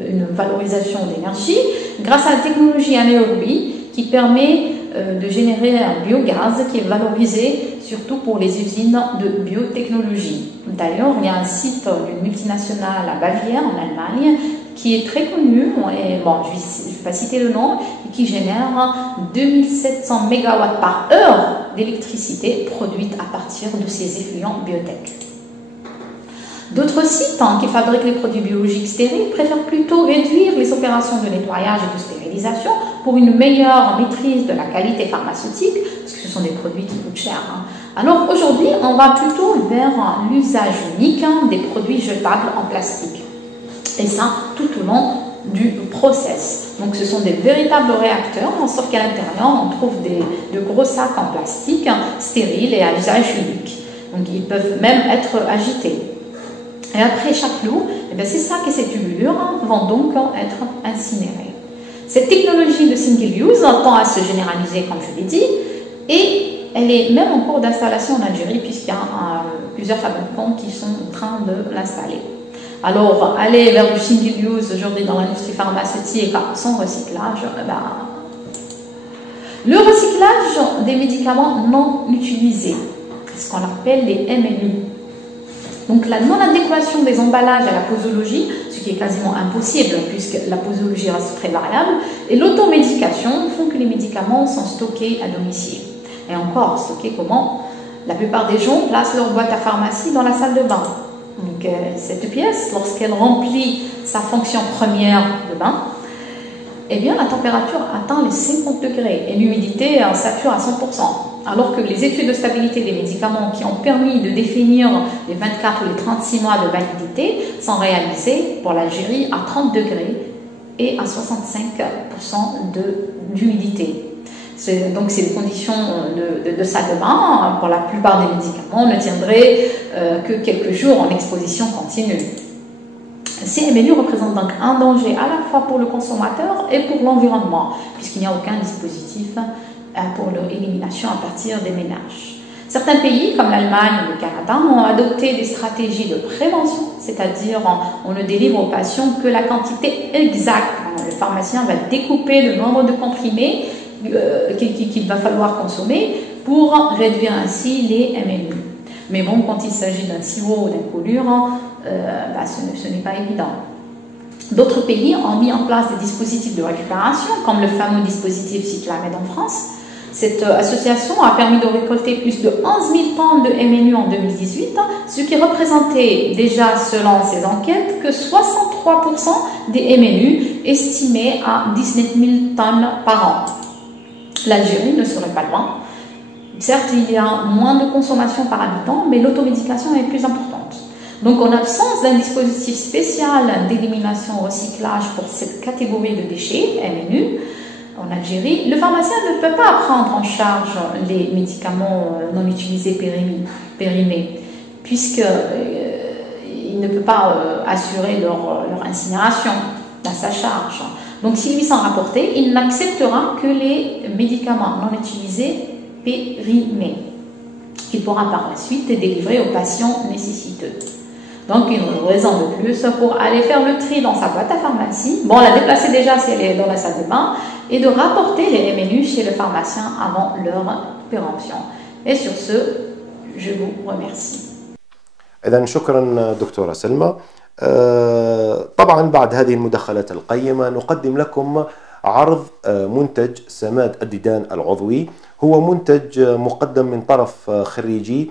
une valorisation d'énergie grâce à la technologie anaérobie qui permet de générer un biogaz qui est valorisé surtout pour les usines de biotechnologie. D'ailleurs, il y a un site d'une multinationale à Bavière, en Allemagne, qui est très connu, et bon, je ne vais pas citer le nom, et qui génère 2700 MW par heure d'électricité produite à partir de ces effluents biotech. D'autres sites qui fabriquent les produits biologiques stériles préfèrent plutôt réduire les opérations de nettoyage et de stérilisation pour une meilleure maîtrise de la qualité pharmaceutique, parce que ce sont des produits qui coûtent cher. Alors aujourd'hui, on va plutôt vers l'usage unique des produits jetables en plastique. Et ça, tout au long du process. Donc ce sont des véritables réacteurs, sauf qu'à l'intérieur, on trouve de gros sacs en plastique stériles et à usage unique. Donc ils peuvent même être agités. Et après chaque lot, ces sacs et ces tubulures vont donc être incinérés. Cette technologie de single use tend à se généraliser, comme je l'ai dit, et elle est même en cours d'installation en Algérie, puisqu'il y a plusieurs fabricants qui sont en train de l'installer. Alors, aller vers du single use aujourd'hui dans l'industrie pharmaceutique sans recyclage, le recyclage des médicaments non utilisés, ce qu'on appelle les MNU. Donc la non-adéquation des emballages à la posologie, ce qui est quasiment impossible puisque la posologie reste très variable, et l'automédication font que les médicaments sont stockés à domicile. Et encore, stockés comment? La plupart des gens placent leur boîte à pharmacie dans la salle de bain. Donc cette pièce, lorsqu'elle remplit sa fonction première de bain, eh bien la température atteint les 50 degrés et l'humidité sature à 100%. Alors que les études de stabilité des médicaments qui ont permis de définir les 24 ou les 36 mois de validité sont réalisées pour l'Algérie à 30 degrés et à 65% d'humidité. Donc c'est des conditions de salle de bain pour la plupart des médicaments ne tiendraient que quelques jours en exposition continue. Ces MNU représentent donc un danger à la fois pour le consommateur et pour l'environnement, puisqu'il n'y a aucun dispositif pour leur élimination à partir des ménages. Certains pays, comme l'Allemagne ou le Canada, ont adopté des stratégies de prévention, c'est-à-dire on ne délivre aux patients que la quantité exacte. Le pharmacien va découper le nombre de comprimés qu'il va falloir consommer pour réduire ainsi les MNU. Mais bon, quand il s'agit d'un sirop ou d'un colure, ce n'est pas évident. D'autres pays ont mis en place des dispositifs de récupération, comme le fameux dispositif Cyclamed en France. Cette association a permis de récolter plus de 11 000 tonnes de MNU en 2018, ce qui représentait déjà, selon ces enquêtes, que 63% des MNU estimés à 19 000 tonnes par an. L'Algérie ne serait pas loin. Certes, il y a moins de consommation par habitant, mais l'automédication est plus importante. Donc, en absence d'un dispositif spécial d'élimination recyclage pour cette catégorie de déchets, MNU, en Algérie, le pharmacien ne peut pas prendre en charge les médicaments non utilisés périmés, puisqu'il ne peut pas assurer leur incinération à sa charge. Donc, s'il lui sont rapportés, il n'acceptera que les médicaments non utilisés périmés. Il pourra par la suite délivrer aux patients nécessiteux. Donc, une raison de plus pour aller faire le tri dans sa boîte à pharmacie. Bon, la déplacer déjà si elle est dans la salle de bain et de rapporter les MNU chez le pharmacien avant leur péremption. Et sur ce, je vous remercie. إذن شكرا دكتورة سلمى. طبعا بعد هذه المداخلات القيمة نقدم لكم عرض منتج سماد الديدان العضوي. هو منتج مقدم من طرف خريجي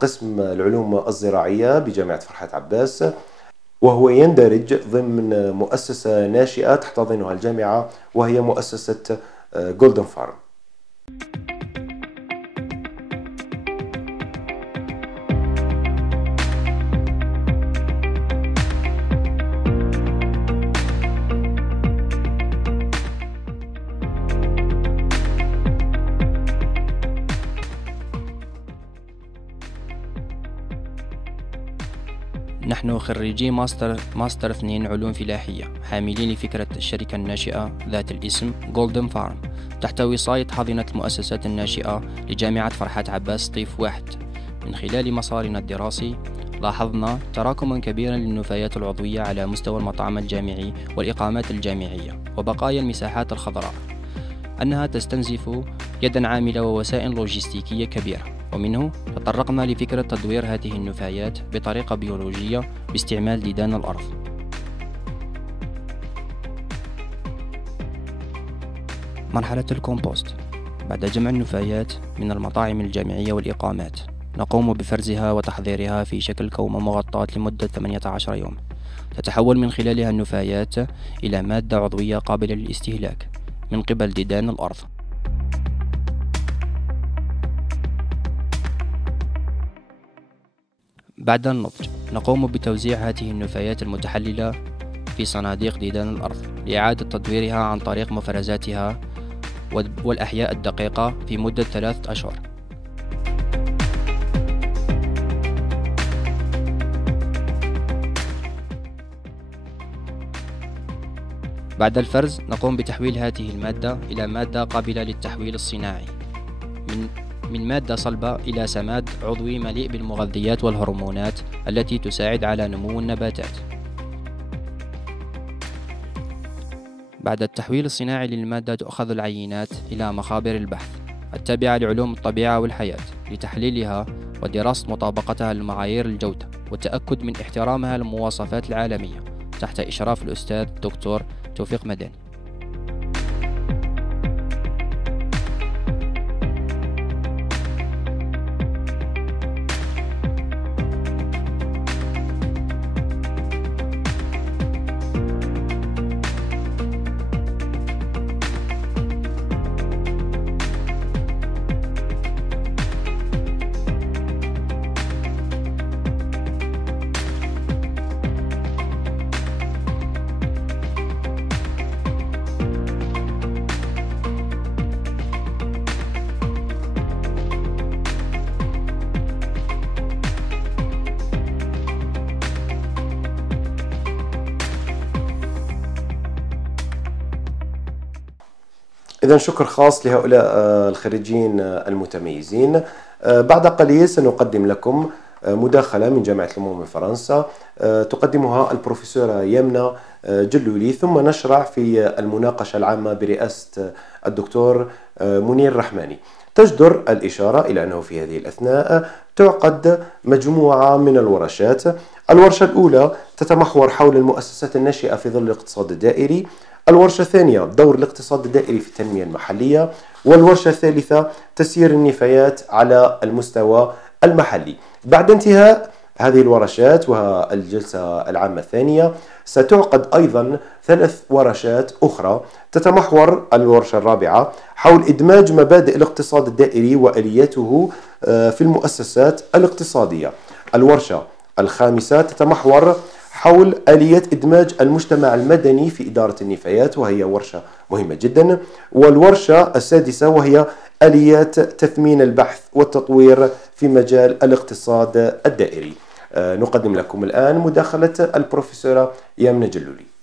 قسم العلوم الزراعية بجامعة فرحات عباس، وهو يندرج ضمن مؤسسة ناشئة تحتضنها الجامعة وهي مؤسسة جولدن فارم. نحن خريجي ماستر 2 علوم فلاحية، حاملين لفكرة الشركة الناشئة ذات الاسم جولدن فارم، تحت وصاية حاضنة المؤسسات الناشئة لجامعة فرحات عباس طيف 1. من خلال مسارنا الدراسي لاحظنا تراكما كبيرا للنفايات العضوية على مستوى المطعم الجامعي والإقامات الجامعية وبقايا المساحات الخضراء، أنها تستنزف يدا عاملة ووسائل لوجستيكية كبيرة. ومنه تطرقنا لفكرة تدوير هذه النفايات بطريقة بيولوجية باستعمال ديدان الأرض. مرحلة الكومبوست: بعد جمع النفايات من المطاعم الجامعية والإقامات نقوم بفرزها وتحضيرها في شكل كومة مغطاة لمدة 18 يوم، تتحول من خلالها النفايات إلى مادة عضوية قابلة للاستهلاك من قبل ديدان الأرض. بعد النضج نقوم بتوزيع هذه النفايات المتحللة في صناديق ديدان الأرض لإعادة تدويرها عن طريق مفرزاتها والأحياء الدقيقة في مدة 3 أشهر. بعد الفرز نقوم بتحويل هذه المادة إلى مادة قابلة للتحويل الصناعي من مادة صلبة إلى سماد عضوي مليء بالمغذيات والهرمونات التي تساعد على نمو النباتات. بعد التحويل الصناعي للمادة تؤخذ العينات إلى مخابر البحث التابعة لعلوم الطبيعة والحياة لتحليلها ودراسة مطابقتها لمعايير الجودة والتأكد من احترامها للمواصفات العالمية تحت إشراف الأستاذ الدكتور توفيق مدني. إذن شكر خاص لهؤلاء الخريجين المتميزين. بعد قليل سنقدم لكم مداخلة من جامعة لمون من فرنسا تقدمها البروفيسورة يمنى جلولي، ثم نشرع في المناقشة العامة برئاسة الدكتور منير رحماني. تجدر الإشارة إلى أنه في هذه الأثناء تعقد مجموعة من الورشات. الورشة الأولى تتمحور حول المؤسسات الناشئة في ظل الاقتصاد الدائري، الورشة الثانية دور الاقتصاد الدائري في التنمية المحلية، والورشة الثالثة تسيير النفايات على المستوى المحلي. بعد انتهاء هذه الورشات والجلسة العامة الثانية ستعقد أيضا 3 ورشات أخرى تتمحور الورشة الرابعة حول إدماج مبادئ الاقتصاد الدائري وآلياته في المؤسسات الاقتصادية. الورشة الخامسة تتمحور حول آليات إدماج المجتمع المدني في إدارة النفايات، وهي ورشة مهمة جدا. والورشة السادسة وهي آليات تثمين البحث والتطوير في مجال الاقتصاد الدائري. نقدم لكم الآن مداخلة البروفيسورة يمنى جلولي.